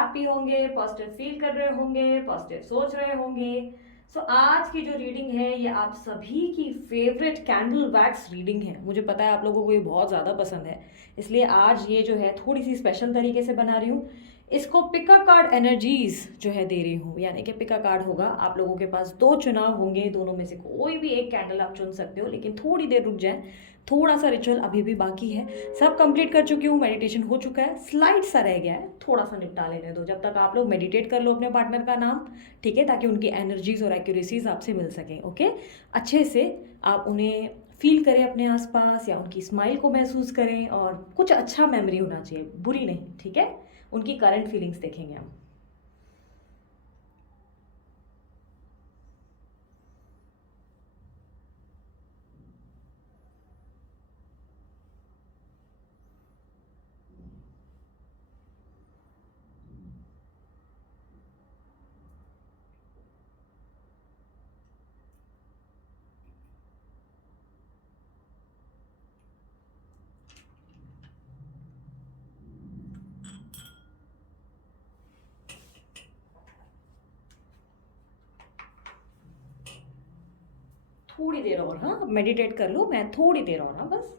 Happy होंगे, positive feel कर रहे होंगे, पॉजिटिव सोच रहे होंगे। सो आज की जो रीडिंग है ये आप सभी की फेवरेट कैंडल वैक्स रीडिंग है। मुझे पता है आप लोगों को ये बहुत ज़्यादा पसंद है, इसलिए आज ये जो है थोड़ी सी स्पेशल तरीके से बना रही हूँ। इसको पिका कार्ड एनर्जीज जो है दे रही हूँ, यानी कि पिका कार्ड होगा, आप लोगों के पास दो चुनाव होंगे, दोनों में से कोई भी एक कैंडल आप चुन सकते हो, लेकिन थोड़ी देर रुक जाए, थोड़ा सा रिचुअल अभी भी बाकी है। सब कंप्लीट कर चुकी हूँ, मेडिटेशन हो चुका है, स्लाइड सा रह गया है, थोड़ा सा निपटा लेने दो जब तक आप लोग मेडिटेट कर लो अपने पार्टनर का नाम, ठीक है, ताकि उनकी एनर्जीज और एक्यूरेसीज आपसे मिल सकें। ओके, अच्छे से आप उन्हें फील करें अपने आसपास, या उनकी स्माइल को महसूस करें, और कुछ अच्छा मेमोरी होना चाहिए, बुरी नहीं, ठीक है। उनकी करंट फीलिंग्स देखेंगे हम। थोड़ी देर और, हाँ, मेडिटेट कर लो, मैं थोड़ी देर और, हाँ, बस।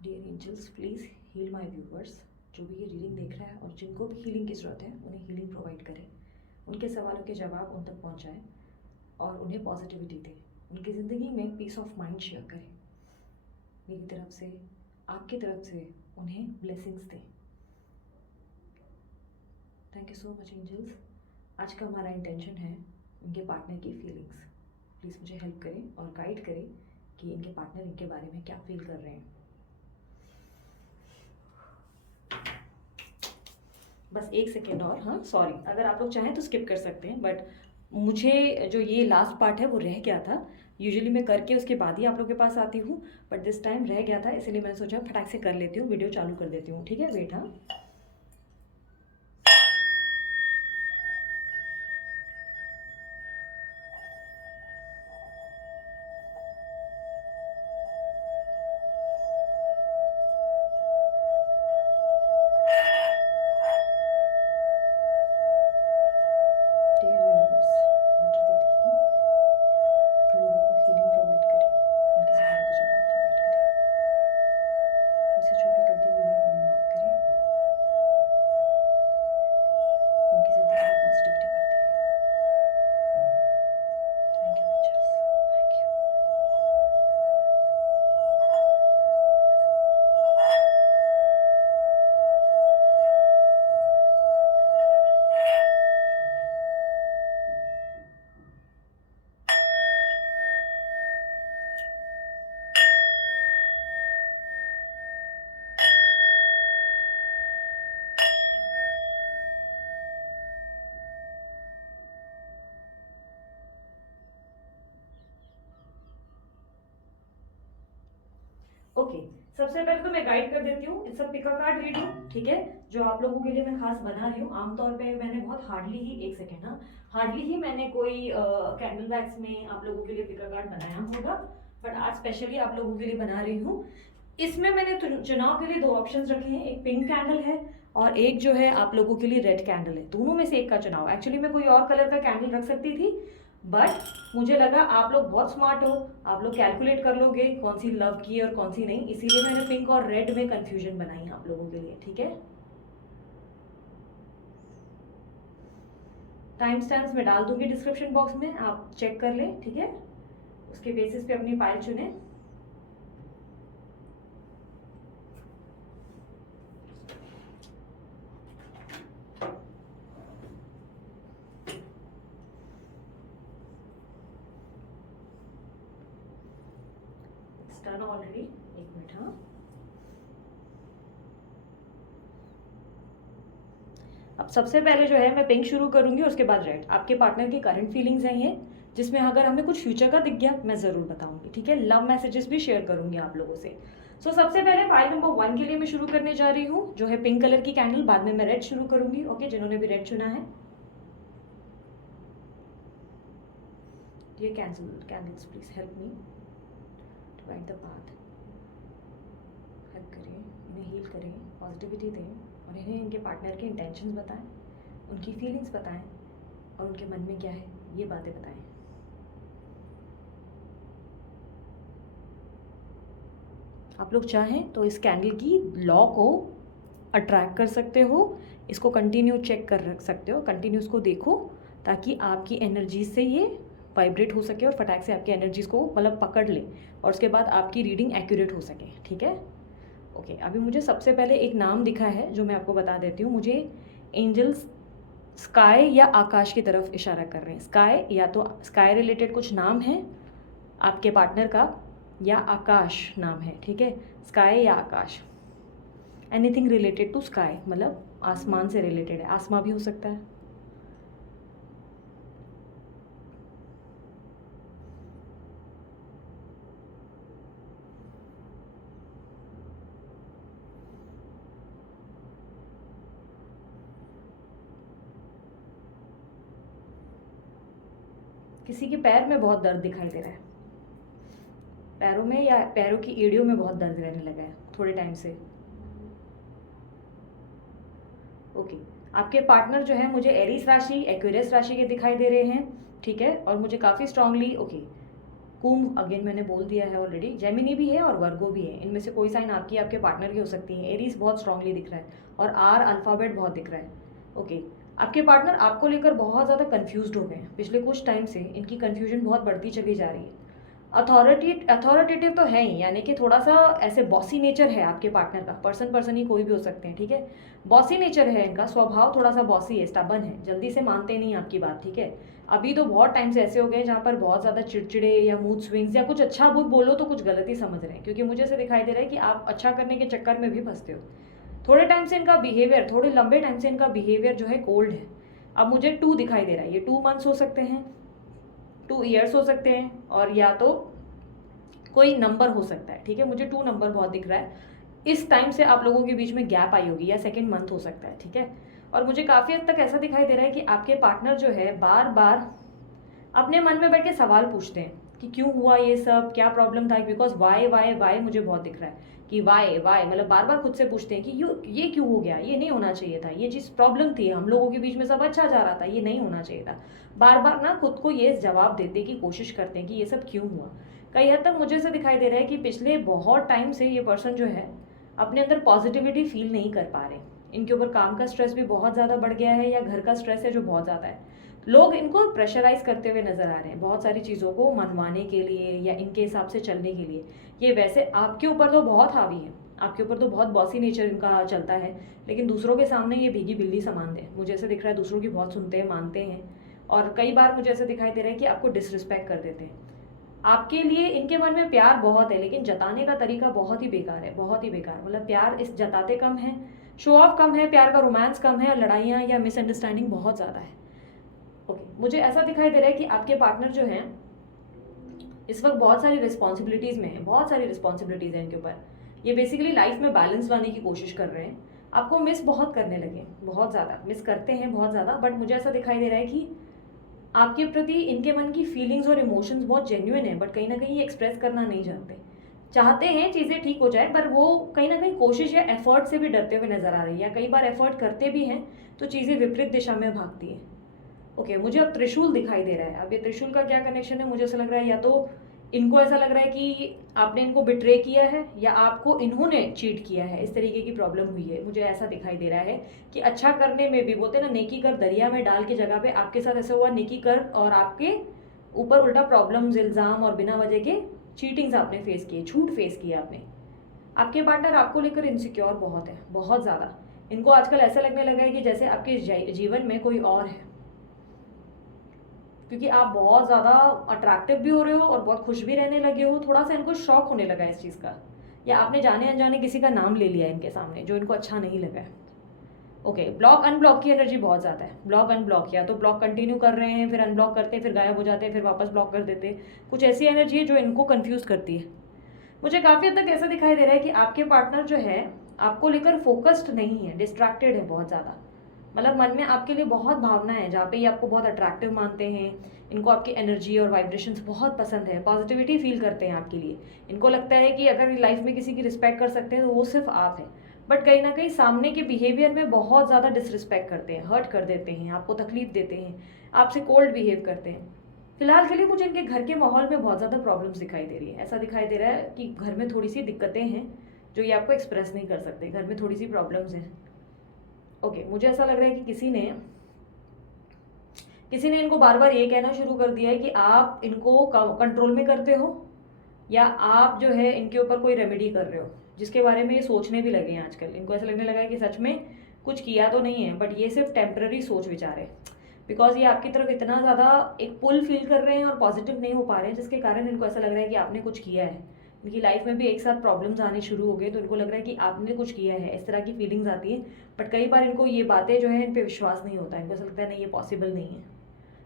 Dear angels, please heal my viewers. जो भी ये रीडिंग देख रहा है और जिनको भी हीलिंग की ज़रूरत है, उन्हें हीलिंग प्रोवाइड करें, उनके सवालों के जवाब उन तक पहुंचाएं, और उन्हें पॉजिटिविटी दें, उनकी ज़िंदगी में पीस ऑफ माइंड शेयर करें। मेरी तरफ से, आपकी तरफ से उन्हें ब्लेसिंग्स दें। Thank you so much angels. आज का हमारा इंटेंशन है इनके पार्टनर की फीलिंग्स। प्लीज़ मुझे हेल्प करें और गाइड करें कि इनके पार्टनर इनके बारे में क्या फील कर रहे हैं। बस एक सेकेंड और, हाँ, सॉरी, अगर आप लोग चाहें तो स्किप कर सकते हैं, बट मुझे जो ये लास्ट पार्ट है वो रह गया था। यूजुअली मैं करके उसके बाद ही आप लोग के पास आती हूँ, बट दिस टाइम रह गया था, इसलिए मैंने सोचा फटाक से कर लेती हूँ, वीडियो चालू कर देती हूँ, ठीक है। वेट, हाँ। डियर यूनिवर्स, ऑर्डर देती हूँ, तुम लोगों को हीलिंग प्रोवाइड करें, उनके सवालों का जवाब प्रोवाइड करें, उनसे जो भी गलती हुई है उन्हें माफ़ करें, उनकी ज़िंदगी में पॉजिटिविटी भर दें। Thank you angels, thank you. Okay, सबसे पहले तो मैं गाइड कर देती हूँ, it's a pick a card reading, ठीक है, जो आप लोगों के लिए मैं खास बना रही हूँ। आमतौर पे मैंने बहुत हार्डली ही, एक सेकेंड, हाँ, हार्डली ही मैंने कोई कैंडल वैक्स में आप लोगों के लिए पिक अ कार्ड बनाया होगा, बट आज स्पेशली आप लोगों के लिए बना रही हूँ। इसमें मैंने चुनाव के लिए दो ऑप्शंस रखे हैं, एक पिंक कैंडल है और एक जो है आप लोगों के लिए रेड कैंडल है। दोनों में से एक का चुनाव, एक्चुअली मैं कोई और कलर का कैंडल रख सकती थी, बट मुझे लगा आप लोग बहुत स्मार्ट हो, आप लोग कैलकुलेट कर लोगे कौन सी लव की और कौन सी नहीं, इसीलिए मैंने पिंक और रेड में कंफ्यूजन बनाई आप लोगों के लिए, ठीक है। टाइम स्टैम्प्स मैं डाल दूंगी डिस्क्रिप्शन बॉक्स में, आप चेक कर लें, ठीक है, उसके बेसिस पे अपनी फाइल चुने। डन ऑलरेडी, एक मिनट, हाँ। अब सबसे पहले जो है मैं पिंक शुरू करूंगी, उसके बाद रेड। आपके पार्टनर की करंट फीलिंग्स हैं ये, जिसमें अगर हमें कुछ फ्यूचर का दिख गया मैं ज़रूर बताऊंगी, ठीक है। लव मैसेजेस भी शेयर करूंगी आप लोगों से। सबसे पहले पाइल नंबर 1 के लिए मैं शुरू करने जा रही हूँ, जो है पिंक कलर की कैंडल। बाद में मैं रेड शुरू करूंगी। ओके, जिन्होंने भी रेड चुना है, ये candles please help me to guide the path. Help करें, इन्हें हील करें, पॉजिटिविटी दें, और इन्हें इनके पार्टनर के इंटेंशंस बताएं, उनकी फीलिंग्स बताएं, और उनके मन में क्या है ये बातें बताएं। आप लोग चाहें तो इस कैंडल की लॉ को अट्रैक्ट कर सकते हो, इसको कंटिन्यू चेक कर रख सकते हो, कंटिन्यू इसको देखो, ताकि आपकी एनर्जी से ये वाइब्रेट हो सके और फटाक से आपकी एनर्जीज को मतलब पकड़ ले, और उसके बाद आपकी रीडिंग एक्यूरेट हो सके। ठीक है, ओके। अभी मुझे सबसे पहले एक नाम दिखा है जो मैं आपको बता देती हूँ। मुझे एंजल्स स्काई या आकाश की तरफ इशारा कर रहे हैं। स्काई, या तो स्काई रिलेटेड कुछ नाम है आपके पार्टनर का, या आकाश नाम है। ठीक है, स्काई या आकाश, एनीथिंग रिलेटेड टू स्काई, मतलब आसमान से रिलेटेड है, आसमां भी हो सकता है। किसी के पैर में बहुत दर्द दिखाई दे रहा है, पैरों में या पैरों की एड़ियों में बहुत दर्द रहने लगा है थोड़े टाइम से। ओके, आपके पार्टनर जो है मुझे एरीज राशि, एक्वेरियस राशि के दिखाई दे रहे हैं। ठीक है, और मुझे काफ़ी स्ट्रांगली, ओके, कुंभ अगेन मैंने बोल दिया है ऑलरेडी, जेमिनी भी है और वर्गो भी है। इनमें से कोई साइन आपकी, आपके पार्टनर की हो सकती है। एरीज बहुत स्ट्रांगली दिख रहा है, और आर अल्फ़ाबेट बहुत दिख रहा है। ओके, आपके पार्टनर आपको लेकर बहुत ज़्यादा कंफ्यूज्ड हो गए हैं पिछले कुछ टाइम से, इनकी कंफ्यूजन बहुत बढ़ती चली जा रही है। अथॉरिटेटिव तो है ही, यानी कि थोड़ा सा ऐसे बॉसी नेचर है आपके पार्टनर का। पर्सन ही कोई भी हो सकते हैं। ठीक है, बॉसी नेचर है इनका, स्वभाव थोड़ा सा बॉसी है, स्टबन है, जल्दी से मानते नहीं आपकी बात। ठीक है, अभी तो बहुत टाइम से ऐसे हो गए जहाँ पर बहुत ज़्यादा चिड़चिड़े या मूड स्विंग्स, या कुछ अच्छा बोलो तो कुछ गलत ही समझ रहे हैं, क्योंकि मुझे ऐसे दिखाई दे रहा है कि आप अच्छा करने के चक्कर में भी फंसते हो। थोड़े टाइम से इनका बिहेवियर, थोड़े लंबे टाइम से इनका बिहेवियर जो है कोल्ड है। अब मुझे 2 दिखाई दे रहा है, ये 2 मंथ्स हो सकते हैं, 2 ईयर्स हो सकते हैं, और या तो कोई नंबर हो सकता है। ठीक है, मुझे 2 नंबर बहुत दिख रहा है। इस टाइम से आप लोगों के बीच में गैप आई होगी, या सेकेंड मंथ हो सकता है। ठीक है, और मुझे काफ़ी हद तक ऐसा दिखाई दे रहा है कि आपके पार्टनर जो है बार बार अपने मन में बैठ के सवाल पूछते हैं कि क्यों हुआ ये सब, क्या प्रॉब्लम था, बिकॉज वाई वाई वाई मुझे बहुत दिख रहा है कि वाई वाई, मतलब बार बार खुद से पूछते हैं कि ये क्यों हो गया, ये नहीं होना चाहिए था, ये चीज़ प्रॉब्लम थी, हम लोगों के बीच में सब अच्छा जा रहा था, ये नहीं होना चाहिए था। बार बार ना खुद को ये जवाब देने की कोशिश करते हैं कि ये सब क्यों हुआ। कई हद तक मुझे ऐसा दिखाई दे रहा है कि पिछले बहुत टाइम से ये पर्सन जो है अपने अंदर पॉजिटिविटी फील नहीं कर पा रहे। इनके ऊपर काम का स्ट्रेस भी बहुत ज़्यादा बढ़ गया है, या घर का स्ट्रेस है जो बहुत ज़्यादा है। लोग इनको प्रेशराइज करते हुए नजर आ रहे हैं बहुत सारी चीज़ों को मनवाने के लिए, या इनके हिसाब से चलने के लिए। ये वैसे आपके ऊपर तो बहुत हावी है, आपके ऊपर तो बहुत बॉसी नेचर इनका चलता है, लेकिन दूसरों के सामने ये भीगी बिल्ली समान है। मुझे ऐसे दिख रहा है दूसरों की बहुत सुनते हैं, मानते हैं, और कई बार मुझे ऐसे दिखाई दे रहा है कि आपको डिसरिस्पेक्ट कर देते हैं। आपके लिए इनके मन में प्यार बहुत है, लेकिन जताने का तरीका बहुत ही बेकार है, बहुत ही बेकार। मतलब प्यार इस जताते कम है, शो ऑफ कम है, प्यार का रोमांस कम है, और लड़ाइयाँ या मिसअंडरस्टैंडिंग बहुत ज़्यादा है। ओके, मुझे ऐसा दिखाई दे रहा है कि आपके पार्टनर जो हैं इस वक्त बहुत सारी रिस्पॉन्सिबिलिटीज़ में है, बहुत सारी रिस्पॉन्सिबिलिटीज़ हैं इनके ऊपर। ये बेसिकली लाइफ में बैलेंस लाने की कोशिश कर रहे हैं। आपको मिस बहुत करने लगे, बहुत ज़्यादा मिस करते हैं, बहुत ज़्यादा। बट मुझे ऐसा दिखाई दे रहा है कि आपके प्रति इनके मन की फीलिंग्स और इमोशंस बहुत जेन्युइन है, बट कहीं ना कहीं ये एक्सप्रेस करना नहीं चाहते हैं चीज़ें ठीक हो जाए, पर वो कहीं ना कहीं कोशिश या एफर्ट से भी डरते हुए नजर आ रही है, या कई बार एफर्ट करते भी हैं तो चीज़ें विपरीत दिशा में भागती है। ओके, मुझे अब त्रिशूल दिखाई दे रहा है। अब ये त्रिशूल का क्या कनेक्शन है, मुझे ऐसा लग रहा है या तो इनको ऐसा लग रहा है कि आपने इनको बिट्रे किया है, या आपको इन्होंने चीट किया है, इस तरीके की प्रॉब्लम हुई है। मुझे ऐसा दिखाई दे रहा है कि अच्छा करने में भी, बोलते ना नेकी कर दरिया में डाल के जगह पे, आपके साथ ऐसा हुआ नेकी कर और आपके ऊपर उल्टा प्रॉब्लम्स, इल्ज़ाम और बिना वजह के चीटिंग्स आपने फेस किए, झूठ फेस किया आपने। आपके पार्टनर आपको लेकर इनसिक्योर बहुत है, बहुत ज़्यादा। इनको आजकल ऐसा लगने लगा है कि जैसे आपके जीवन में कोई और है, क्योंकि आप बहुत ज़्यादा अट्रैक्टिव भी हो रहे हो और बहुत खुश भी रहने लगे हो। थोड़ा सा इनको शौक होने लगा है इस चीज़ का, या आपने जाने अनजाने किसी का नाम ले लिया है इनके सामने जो इनको अच्छा नहीं लगा है। ओके, ब्लॉक अनब्लॉक की एनर्जी बहुत ज़्यादा है। ब्लॉक अनब्लॉक, या तो ब्लॉक कंटिन्यू कर रहे हैं, फिर अनब्लॉक करते हैं, फिर गायब हो जाते हैं, फिर वापस ब्लॉक कर देते हैं। कुछ ऐसी एनर्जी है जो इनको कंफ्यूज करती है। मुझे काफ़ी हद तक ऐसा दिखाई दे रहा है कि आपके पार्टनर जो है आपको लेकर फोकस्ड नहीं है, डिस्ट्रैक्टेड है बहुत ज़्यादा। मतलब मन में आपके लिए बहुत भावना है, जहाँ पे ये आपको बहुत अट्रैक्टिव मानते हैं, इनको आपकी एनर्जी और वाइब्रेशंस बहुत पसंद है, पॉजिटिविटी फील करते हैं आपके लिए। इनको लगता है कि अगर लाइफ में किसी की रिस्पेक्ट कर सकते हैं तो वो सिर्फ आप हैं। बट कहीं ना कहीं सामने के बिहेवियर में बहुत ज़्यादा डिसरिस्पेक्ट करते हैं, हर्ट कर देते हैं, आपको तकलीफ देते हैं, आपसे कोल्ड बिहेव करते हैं। फिलहाल के लिए मुझे इनके घर के माहौल में बहुत ज़्यादा प्रॉब्लम्स दिखाई दे रही है। ऐसा दिखाई दे रहा है कि घर में थोड़ी सी दिक्कतें हैं जो ये आपको एक्सप्रेस नहीं कर सकते, घर में थोड़ी सी प्रॉब्लम्स हैं। ओके, मुझे ऐसा लग रहा है कि किसी ने इनको बार बार ये कहना शुरू कर दिया है कि आप इनको कंट्रोल में करते हो, या आप जो है इनके ऊपर कोई रेमेडी कर रहे हो, जिसके बारे में ये सोचने भी लगे हैं आजकल। इनको ऐसा लगने लगा है कि सच में कुछ किया तो नहीं है, बट ये सिर्फ टेम्पररी सोच विचार है। बिकॉज ये आपकी तरफ इतना ज़्यादा एक पुल फील कर रहे हैं और पॉजिटिव नहीं हो पा रहे हैं, जिसके कारण इनको ऐसा लग रहा है कि आपने कुछ किया है। इनकी लाइफ में भी एक साथ प्रॉब्लम्स आने शुरू हो गए, तो इनको लग रहा है कि आपने कुछ किया है, इस तरह की फीलिंग्स आती है। बट कई बार इनको ये बातें जो है इन पर विश्वास नहीं होता, इनको ऐसा लगता है नहीं ये पॉसिबल नहीं है।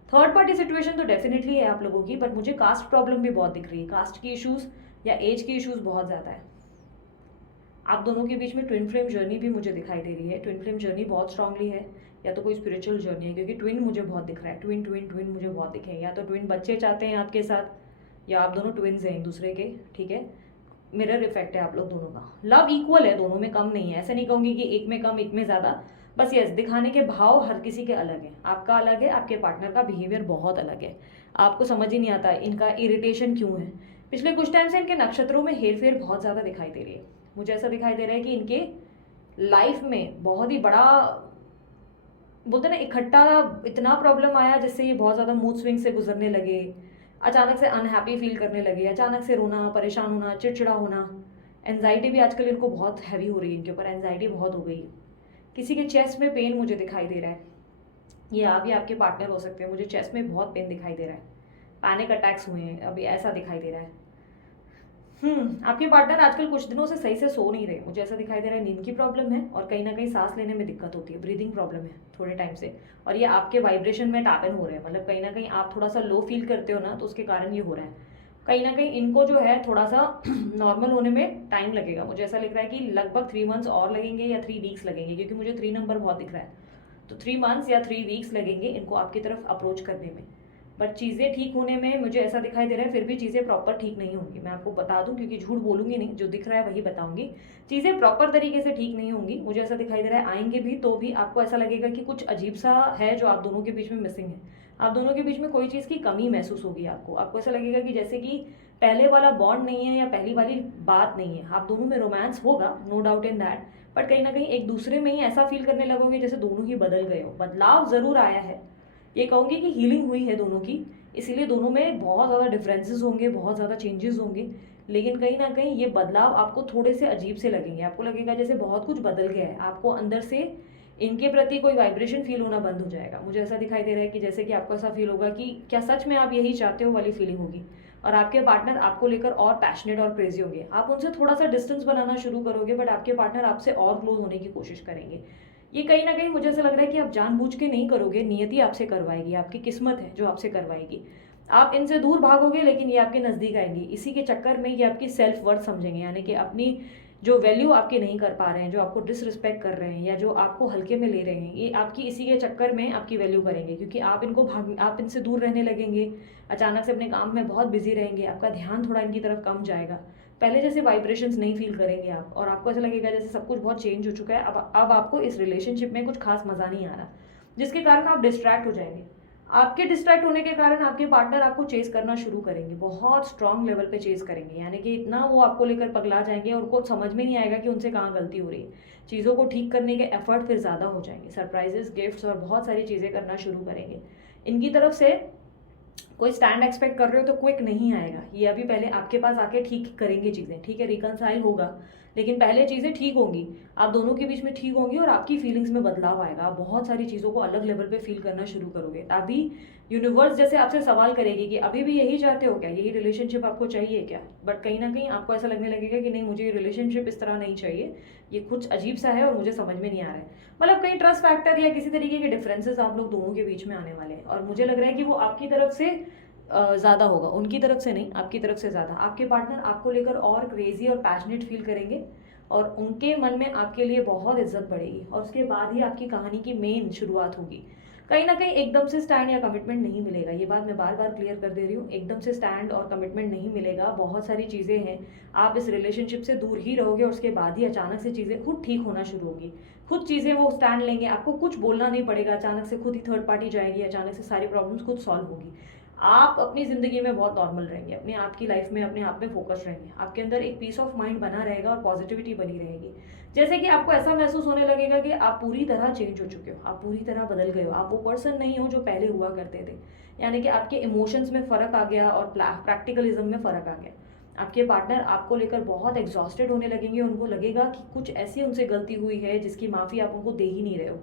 थर्ड पार्टी सिचुएशन तो डेफिनेटली है आप लोगों की, बट मुझे कास्ट प्रॉब्लम भी बहुत दिख रही है। कास्ट की इश्यूज या एज की इश्यूज बहुत ज़्यादा है। आप दोनों के बीच में ट्विन फ्लेम जर्नी भी मुझे दिखाई दे रही है। ट्विन फ्लेम जर्नी बहुत स्ट्रांगली है, या तो कोई स्पिरिचुअल जर्नी है, क्योंकि ट्विन मुझे बहुत दिख रहा है। ट्विन ट्विन ट्विन मुझे बहुत दिखे हैं। या तो ट्विन बच्चे चाहते हैं आपके साथ, या आप दोनों ट्विन्स हैं एक दूसरे के, ठीक है। मिरर इफेक्ट है आप लोग दोनों का। लव इक्वल है, दोनों में कम नहीं है। ऐसे नहीं कहूँगी कि एक में कम एक में ज़्यादा, बस यस दिखाने के भाव हर किसी के अलग हैं। आपका अलग है, आपके पार्टनर का बिहेवियर बहुत अलग है। आपको समझ ही नहीं आता इनका इरिटेशन क्यों है। पिछले कुछ टाइम से इनके नक्षत्रों में हेर फेर बहुत ज़्यादा दिखाई दे रही है। मुझे ऐसा दिखाई दे रहा है कि इनके लाइफ में बहुत ही बड़ा, बोलते ना, इकट्ठा इतना प्रॉब्लम आया जिससे ये बहुत ज़्यादा मूड स्विंग से गुजरने लगे, अचानक से अनहैप्पी फील करने लगे, अचानक से रोना, परेशान होना, चिड़चिड़ा होना। एनजाइटी भी आजकल इनको बहुत हैवी हो रही है, इनके ऊपर एनजाइटी बहुत हो गई है। किसी के चेस्ट में पेन मुझे दिखाई दे रहा है, ये आप या आपके पार्टनर हो सकते हैं। मुझे चेस्ट में बहुत पेन दिखाई दे रहा है, पैनिक अटैक्स हुए हैं अभी, ऐसा दिखाई दे रहा है। आपके पार्टनर आजकल कुछ दिनों से सही से सो नहीं रहे। मुझे ऐसा दिखाई दे रहा है नींद की प्रॉब्लम है, और कहीं ना कहीं सांस लेने में दिक्कत होती है, ब्रीदिंग प्रॉब्लम है थोड़े टाइम से। और ये आपके वाइब्रेशन में टैप इन हो रहे हैं, मतलब कहीं ना कहीं आप थोड़ा सा लो फील करते हो ना, तो उसके कारण ये हो रहा है। कहीं ना कहीं इनको जो है थोड़ा सा नॉर्मल होने में टाइम लगेगा। मुझे ऐसा लग रहा है कि लगभग 3 मंथ्स और लगेंगे या 3 वीक्स लगेंगे, क्योंकि मुझे 3 नंबर बहुत दिख रहा है। तो 3 मंथ्स या 3 वीक्स लगेंगे इनको आपकी तरफ अप्रोच करने में। बट चीज़ें ठीक होने में मुझे ऐसा दिखाई दे रहा है, फिर भी चीज़ें प्रॉपर ठीक नहीं होंगी। मैं आपको बता दूं, क्योंकि झूठ बोलूंगी नहीं, जो दिख रहा है वही बताऊंगी। चीज़ें प्रॉपर तरीके से ठीक नहीं होंगी। मुझे ऐसा दिखाई दे रहा है आएंगे भी तो भी आपको ऐसा लगेगा कि कुछ अजीब सा है जो आप दोनों के बीच में मिसिंग है। आप दोनों के बीच में कोई चीज़ की कमी महसूस होगी आपको ऐसा लगेगा कि जैसे कि पहले वाला बॉन्ड नहीं है, या पहली वाली बात नहीं है। आप दोनों में रोमांस होगा, no doubt in that, but कहीं ना कहीं एक दूसरे में ही ऐसा फील करने लगोगे जैसे दोनों ही बदल गए हो। बदलाव ज़रूर आया है, ये कहूँगी कि हीलिंग हुई है दोनों की, इसीलिए दोनों में बहुत ज़्यादा डिफरेंसेस होंगे, बहुत ज़्यादा चेंजेस होंगे। लेकिन कहीं ना कहीं ये बदलाव आपको थोड़े से अजीब से लगेंगे। आपको लगेगा जैसे बहुत कुछ बदल गया है, आपको अंदर से इनके प्रति कोई वाइब्रेशन फील होना बंद हो जाएगा। मुझे ऐसा दिखाई दे रहा है कि जैसे कि आपको ऐसा फील होगा कि क्या सच में आप यही चाहते हो वाली फीलिंग होगी। और आपके पार्टनर आपको लेकर और पैशनेट और क्रेजी होंगे। आप उनसे थोड़ा सा डिस्टेंस बनाना शुरू करोगे, बट आपके पार्टनर आपसे और क्लोज होने की कोशिश करेंगे। ये कहीं ना कहीं मुझे ऐसा लग रहा है कि आप जानबूझ के नहीं करोगे, नियति आपसे करवाएगी, आपकी किस्मत है जो आपसे करवाएगी। आप इनसे दूर भागोगे, लेकिन ये आपके नज़दीक आएंगी। इसी के चक्कर में ये आपकी सेल्फ वर्थ समझेंगे, यानी कि अपनी जो वैल्यू आपकी नहीं कर पा रहे हैं, जो आपको डिसरिस्पेक्ट कर रहे हैं, या जो आपको हल्के में ले रहे हैं, ये आपकी इसी के चक्कर में आपकी वैल्यू करेंगे, क्योंकि आप इनसे दूर रहने लगेंगे, अचानक से अपने काम में बहुत बिजी रहेंगे, आपका ध्यान थोड़ा इनकी तरफ कम जाएगा। पहले जैसे वाइब्रेशंस नहीं फील करेंगे आप, और आपको ऐसा लगेगा जैसे सब कुछ बहुत चेंज हो चुका है। अब आपको इस रिलेशनशिप में कुछ खास मज़ा नहीं आ रहा, जिसके कारण आप डिस्ट्रैक्ट हो जाएंगे। आपके डिस्ट्रैक्ट होने के कारण आपके पार्टनर आपको चेस करना शुरू करेंगे, बहुत स्ट्रांग लेवल पे चेस करेंगे, यानी कि इतना वो आपको लेकर पगला जाएंगे, और उनको समझ में नहीं आएगा कि उनसे कहाँ गलती हो रही है। चीज़ों को ठीक करने के एफर्ट फिर ज़्यादा हो जाएंगे, सरप्राइजेस, गिफ्ट्स और बहुत सारी चीज़ें करना शुरू करेंगे। इनकी तरफ से कोई स्टैंड एक्सपेक्ट कर रहे हो तो क्विक नहीं आएगा। ये अभी पहले आपके पास आके ठीक करेंगे चीज़ें, ठीक है, रिकनसाइल होगा, लेकिन पहले चीज़ें ठीक होंगी, आप दोनों के बीच में ठीक होंगी, और आपकी फीलिंग्स में बदलाव आएगा। आप बहुत सारी चीज़ों को अलग लेवल पे फील करना शुरू करोगे। अभी यूनिवर्स जैसे आपसे सवाल करेगी कि अभी भी यही चाहते हो क्या, यही रिलेशनशिप आपको चाहिए क्या। बट कहीं ना कहीं आपको ऐसा लगने लगेगा कि नहीं, मुझे ये रिलेशनशिप इस तरह नहीं चाहिए, ये कुछ अजीब सा है और मुझे समझ में नहीं आ रहा है। मतलब कहीं ट्रस्ट फैक्टर या किसी तरीके के डिफरेंसेस आप लोग दोनों के बीच में आने वाले हैं, और मुझे लग रहा है कि वो आपकी तरफ से ज़्यादा होगा, उनकी तरफ से नहीं, आपकी तरफ से ज़्यादा। आपके पार्टनर आपको लेकर और क्रेज़ी और पैशनेट फ़ील करेंगे और उनके मन में आपके लिए बहुत इज़्ज़त बढ़ेगी और उसके बाद ही आपकी कहानी की मेन शुरुआत होगी। कहीं न कहीं एकदम से स्टैंड या कमिटमेंट नहीं मिलेगा, ये बात मैं बार-बार क्लियर कर दे रही हूँ, एकदम से स्टैंड और कमिटमेंट नहीं मिलेगा, बहुत सारी चीज़ें हैं, आप इस रिलेशनशिप से दूर ही रहोगे और उसके बाद ही अचानक से चीज़ें खुद ठीक होना शुरू होंगी। खुद चीज़ें वो स्टैंड लेंगे, आपको कुछ बोलना नहीं पड़ेगा, अचानक से खुद ही थर्ड पार्टी जाएगी, अचानक से सारी प्रॉब्लम्स खुद सॉल्व होगी। आप अपनी ज़िंदगी में बहुत नॉर्मल रहेंगे, अपने आप की लाइफ में अपने आप में फोकस रहेंगे, आपके अंदर एक पीस ऑफ माइंड बना रहेगा और पॉजिटिविटी बनी रहेगी। जैसे कि आपको ऐसा महसूस होने लगेगा कि आप पूरी तरह चेंज हो चुके हो, आप पूरी तरह बदल गए हो, आप वो पर्सन नहीं हो जो पहले हुआ करते थे। यानी कि आपके इमोशंस में फ़र्क आ गया और प्रैक्टिकलिज्म में फ़र्क आ गया। आपके पार्टनर आपको लेकर बहुत एग्जॉस्टेड होने लगेंगे, उनको लगेगा कि कुछ ऐसी उनसे गलती हुई है जिसकी माफ़ी आप उनको दे ही नहीं रहे हो।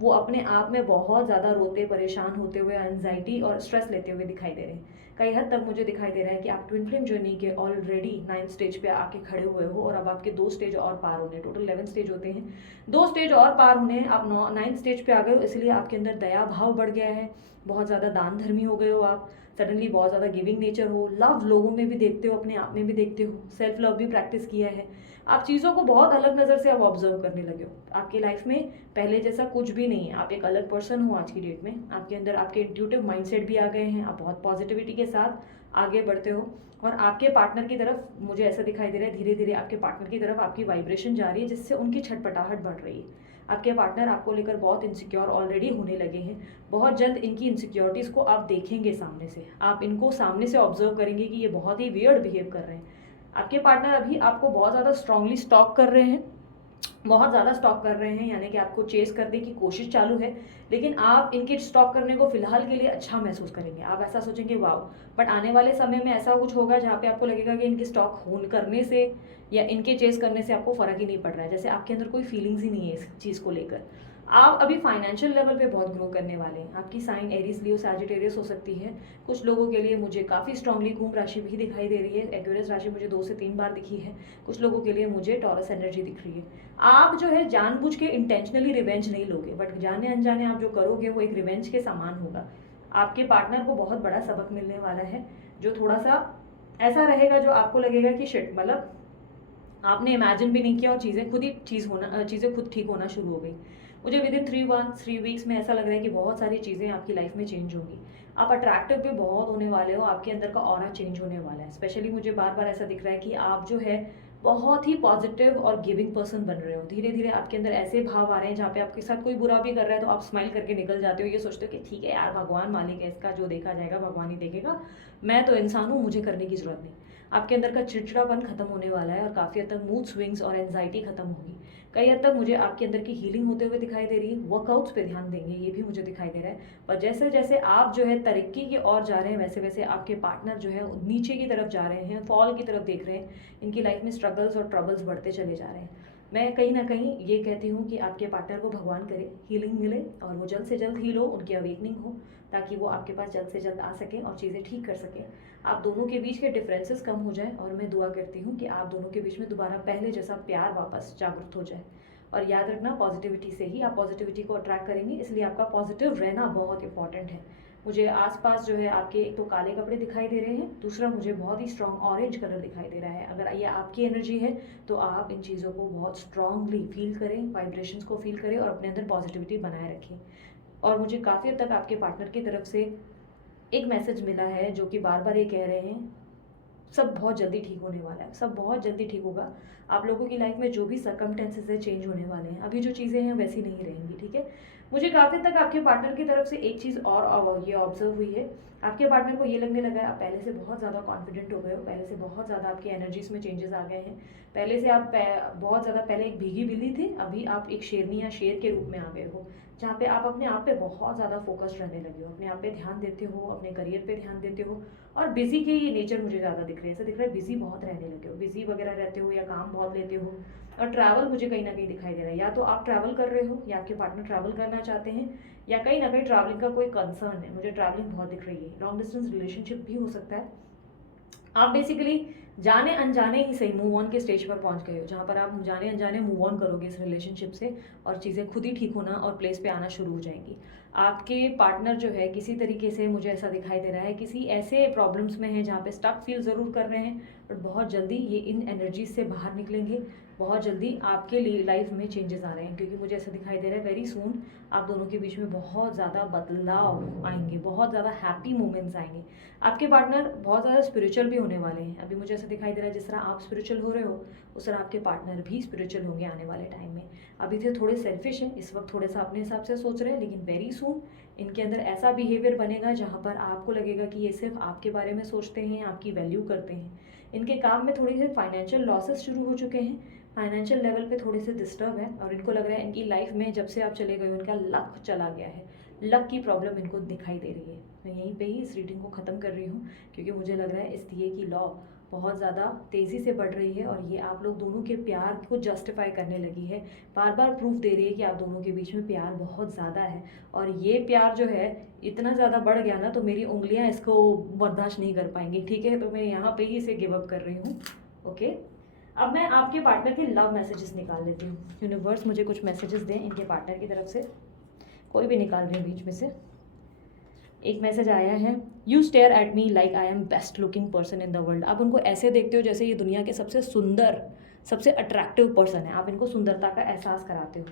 वो अपने आप में बहुत ज़्यादा रोते परेशान होते हुए एंजाइटी और स्ट्रेस लेते हुए दिखाई दे रहे हैं। कई हद तक मुझे दिखाई दे रहा है कि आप ट्विन फ्लेम जर्नी के ऑलरेडी 9th स्टेज पे आके खड़े हुए हो और अब आपके 2 स्टेज और पार होने हैं। टोटल 11 स्टेज होते हैं, 2 स्टेज और पार होने हैं, आप 9th स्टेज पे आ गए हो, इसलिए आपके अंदर दया भाव बढ़ गया है, बहुत ज़्यादा दान धर्मी हो गए हो आप, सडनली बहुत ज़्यादा गिविंग नेचर हो, लव लोगों में भी देखते हो, अपने आप में भी देखते हो, सेल्फ लव भी प्रैक्टिस किया है। आप चीज़ों को बहुत अलग नज़र से अब ऑब्जर्व करने लगे हो। आपकी लाइफ में पहले जैसा कुछ भी नहीं है, आप एक अलग पर्सन हो आज की डेट में। आपके अंदर आपके इंट्यूटिव माइंडसेट भी आ गए हैं, आप बहुत पॉजिटिविटी के साथ आगे बढ़ते हो और आपके पार्टनर की तरफ मुझे ऐसा दिखाई दे रहा है, धीरे धीरे आपके पार्टनर की तरफ आपकी वाइब्रेशन जा रही है, जिससे उनकी छटपटाहट बढ़ रही है। आपके पार्टनर आपको लेकर बहुत इनसिक्योर ऑलरेडी होने लगे हैं। बहुत जल्द इनकी इनसिक्योरिटीज़ को आप देखेंगे सामने से, आप इनको सामने से ऑब्जर्व करेंगे कि ये बहुत ही वियर्ड बिहेव कर रहे हैं। आपके पार्टनर अभी आपको बहुत ज़्यादा स्ट्रांगली स्टॉक कर रहे हैं, बहुत ज़्यादा स्टॉक कर रहे हैं, यानी कि आपको चेस करने की कोशिश चालू है, लेकिन आप इनके स्टॉक करने को फिलहाल के लिए अच्छा महसूस करेंगे। आप ऐसा सोचेंगे वाओ, बट आने वाले समय में ऐसा कुछ होगा जहाँ पे आपको लगेगा कि इनके स्टॉक होन करने से या इनके चेस करने से आपको फ़र्क ही नहीं पड़ रहा है, जैसे आपके अंदर कोई फीलिंग्स ही नहीं है इस चीज़ को लेकर। आप अभी फाइनेंशियल लेवल पे बहुत ग्रो करने वाले हैं। आपकी साइन एरीज लियो सैजिटेरियस हो सकती है। कुछ लोगों के लिए मुझे काफ़ी स्ट्रांगली कुंभ राशि भी दिखाई दे रही है, एक्वेरियस राशि मुझे 2 से 3 बार दिखी है। कुछ लोगों के लिए मुझे टॉरस एनर्जी दिख रही है। आप जो है जानबूझ के इंटेंशनली रिवेंज नहीं लोगे, बट जाने अनजाने आप जो करोगे वो एक रिवेंज के समान होगा। आपके पार्टनर को बहुत बड़ा सबक मिलने वाला है, जो थोड़ा सा ऐसा रहेगा जो आपको लगेगा कि शिट, मतलब आपने इमेजिन भी नहीं किया और चीज़ें खुद ठीक होना शुरू हो गई। मुझे विदिन 3 वीक्स में ऐसा लग रहा है कि बहुत सारी चीज़ें आपकी लाइफ में चेंज होंगी। आप अट्रैक्टिव भी बहुत होने वाले हो, आपके अंदर का ऑरा चेंज होने वाला है। स्पेशली मुझे बार बार ऐसा दिख रहा है कि आप जो है बहुत ही पॉजिटिव और गिविंग पर्सन बन रहे हो। धीरे धीरे आपके अंदर ऐसे भाव आ रहे हैं जहाँ पे आपके साथ कोई बुरा भी कर रहा है तो आप स्माइल करके निकल जाते हो, ये सोचते हो कि ठीक है यार, भगवान मालिक है इसका, जो देखा जाएगा भगवान ही देखेगा, मैं तो इंसान हूँ, मुझे करने की ज़रूरत नहीं। आपके अंदर का चिड़चिड़ापन खत्म होने वाला है और काफ़ी हद तक मूड स्विंग्स और एंजाइटी खत्म होगी। कई हद तक मुझे आपके अंदर की हीलिंग होते हुए दिखाई दे रही है। वर्कआउट्स पे ध्यान देंगे, ये भी मुझे दिखाई दे रहा है। पर जैसे जैसे आप जो है तरक्की की ओर जा रहे हैं, वैसे वैसे आपके पार्टनर जो है नीचे की तरफ जा रहे हैं, फॉल की तरफ देख रहे हैं। इनकी लाइफ में स्ट्रगल्स और ट्रबल्स बढ़ते चले जा रहे हैं। मैं कहीं ना कहीं ये कहती हूँ कि आपके पार्टनर को भगवान करे हीलिंग मिले और वो जल्द से जल्द हील हो, उनकी अवेकनिंग हो, ताकि वो आपके पास जल्द से जल्द आ सकें और चीज़ें ठीक कर सकें। आप दोनों के बीच के डिफरेंसेस कम हो जाए और मैं दुआ करती हूँ कि आप दोनों के बीच में दोबारा पहले जैसा प्यार वापस जागृत हो जाए। और याद रखना, पॉजिटिविटी से ही आप पॉजिटिविटी को अट्रैक्ट करेंगे, इसलिए आपका पॉजिटिव रहना बहुत इंपॉर्टेंट है। मुझे आसपास जो है आपके एक तो काले कपड़े दिखाई दे रहे हैं, दूसरा मुझे बहुत ही स्ट्रॉन्ग ऑरेंज कलर दिखाई दे रहा है। अगर ये आपकी एनर्जी है तो आप इन चीज़ों को बहुत स्ट्रांगली फील करें, वाइब्रेशंस को फील करें और अपने अंदर पॉजिटिविटी बनाए रखें। और मुझे काफ़ी हद तक आपके पार्टनर की तरफ से एक मैसेज मिला है जो कि बार बार ये कह रहे हैं, सब बहुत जल्दी ठीक होने वाला है, सब बहुत जल्दी ठीक होगा। आप लोगों की लाइफ में जो भी सर्कमटेंसेस है चेंज होने वाले हैं, अभी जो चीज़ें हैं वैसी नहीं रहेंगी, ठीक है। मुझे काफ़ी तक आपके पार्टनर की तरफ से एक चीज़ और ये ऑब्जर्व हुई है। आपके पार्टनर को ये लगने लगा है आप पहले से बहुत ज़्यादा कॉन्फिडेंट हो गए हो, पहले से बहुत ज़्यादा आपकी एनर्जीज में चेंजेस आ गए हैं। पहले से आप बहुत ज़्यादा पहले एक भीगी बिल्ली थे, अभी आप एक शेरनी या शेर के रूप में आ गए हो, जहाँ पे आप अपने आप पे बहुत ज़्यादा फोकस्ड रहने लगे हो, अपने आप पे ध्यान देते हो, अपने करियर पे ध्यान देते हो। और बिजी के ये नेचर मुझे ज़्यादा दिख रहे हैं, ऐसा दिख रहा है बिजी बहुत रहने लगे हो, बिजी वगैरह रहते हो या काम बहुत लेते हो। और ट्रैवल मुझे कहीं ना कहीं दिखाई दे रहा है, या तो आप ट्रैवल कर रहे हो या आपके पार्टनर ट्रैवल करना चाहते हैं, या कहीं ना कहीं ट्रैवलिंग का कोई कंसर्न है। मुझे ट्रैवलिंग बहुत दिख रही है, लॉन्ग डिस्टेंस रिलेशनशिप भी हो सकता है। आप बेसिकली जाने अनजाने ही सही मूव ऑन के स्टेज पर पहुंच गए हो, जहाँ पर आप जाने अनजाने मूव ऑन करोगे इस रिलेशनशिप से, और चीज़ें खुद ही ठीक होना और प्लेस पे आना शुरू हो जाएंगी। आपके पार्टनर जो है किसी तरीके से, मुझे ऐसा दिखाई दे रहा है, किसी ऐसे प्रॉब्लम्स में है जहाँ पे स्टक फील ज़रूर कर रहे हैं, बट बहुत जल्दी ये इन एनर्जीज से बाहर निकलेंगे। बहुत जल्दी आपके लिए लाइफ में चेंजेस आ रहे हैं, क्योंकि मुझे ऐसा दिखाई दे रहा है वेरी सून आप दोनों के बीच में बहुत ज़्यादा बदलाव आएंगे, बहुत ज़्यादा हैप्पी मोमेंट्स आएंगे। आपके पार्टनर बहुत ज़्यादा स्पिरिचुअल भी होने वाले हैं। अभी मुझे ऐसा दिखाई दे रहा है जिस तरह आप स्पिरिचुअल हो रहे हो, उस तरह आपके पार्टनर भी स्पिरिचुअल होंगे आने वाले टाइम में। अभी थे थोड़े सेल्फिश हैं, इस वक्त थोड़ा सा अपने हिसाब से सोच रहे हैं, लेकिन वेरी सून इनके अंदर ऐसा बिहेवियर बनेगा जहाँ पर आपको लगेगा कि ये सिर्फ आपके बारे में सोचते हैं, आपकी वैल्यू करते हैं। इनके काम में थोड़ी सी फाइनेंशियल लॉसेस शुरू हो चुके हैं, फाइनेंशियल लेवल पे थोड़े से डिस्टर्ब है, और इनको लग रहा है इनकी लाइफ में जब से आप चले गए हो इनका लक चला गया है, लक की प्रॉब्लम इनको दिखाई दे रही है। मैं यहीं पे ही इस रीडिंग को ख़त्म कर रही हूँ, क्योंकि मुझे लग रहा है इस दिए की लॉ बहुत ज़्यादा तेज़ी से बढ़ रही है, और ये आप लोग दोनों के प्यार को जस्टिफाई करने लगी है, बार बार प्रूफ दे रही है कि आप दोनों के बीच में प्यार बहुत ज़्यादा है। और ये प्यार जो है इतना ज़्यादा बढ़ गया ना, तो मेरी उंगलियाँ इसको बर्दाश्त नहीं कर पाएंगी, ठीक है। तो मैं यहाँ पे ही इसे गिव अप कर रही हूँ। ओके, अब मैं आपके पार्टनर के लव मैसेजेस निकाल लेती हूँ। यूनिवर्स मुझे कुछ मैसेजेस दें इनके पार्टनर की तरफ से, कोई भी निकाल रहे हैं बीच में से। एक मैसेज आया है, you stare at me like I am best looking person in the world. आप उनको ऐसे देखते हो जैसे ये दुनिया के सबसे सुंदर, सबसे अट्रैक्टिव पर्सन है, आप इनको सुंदरता का एहसास कराते हो।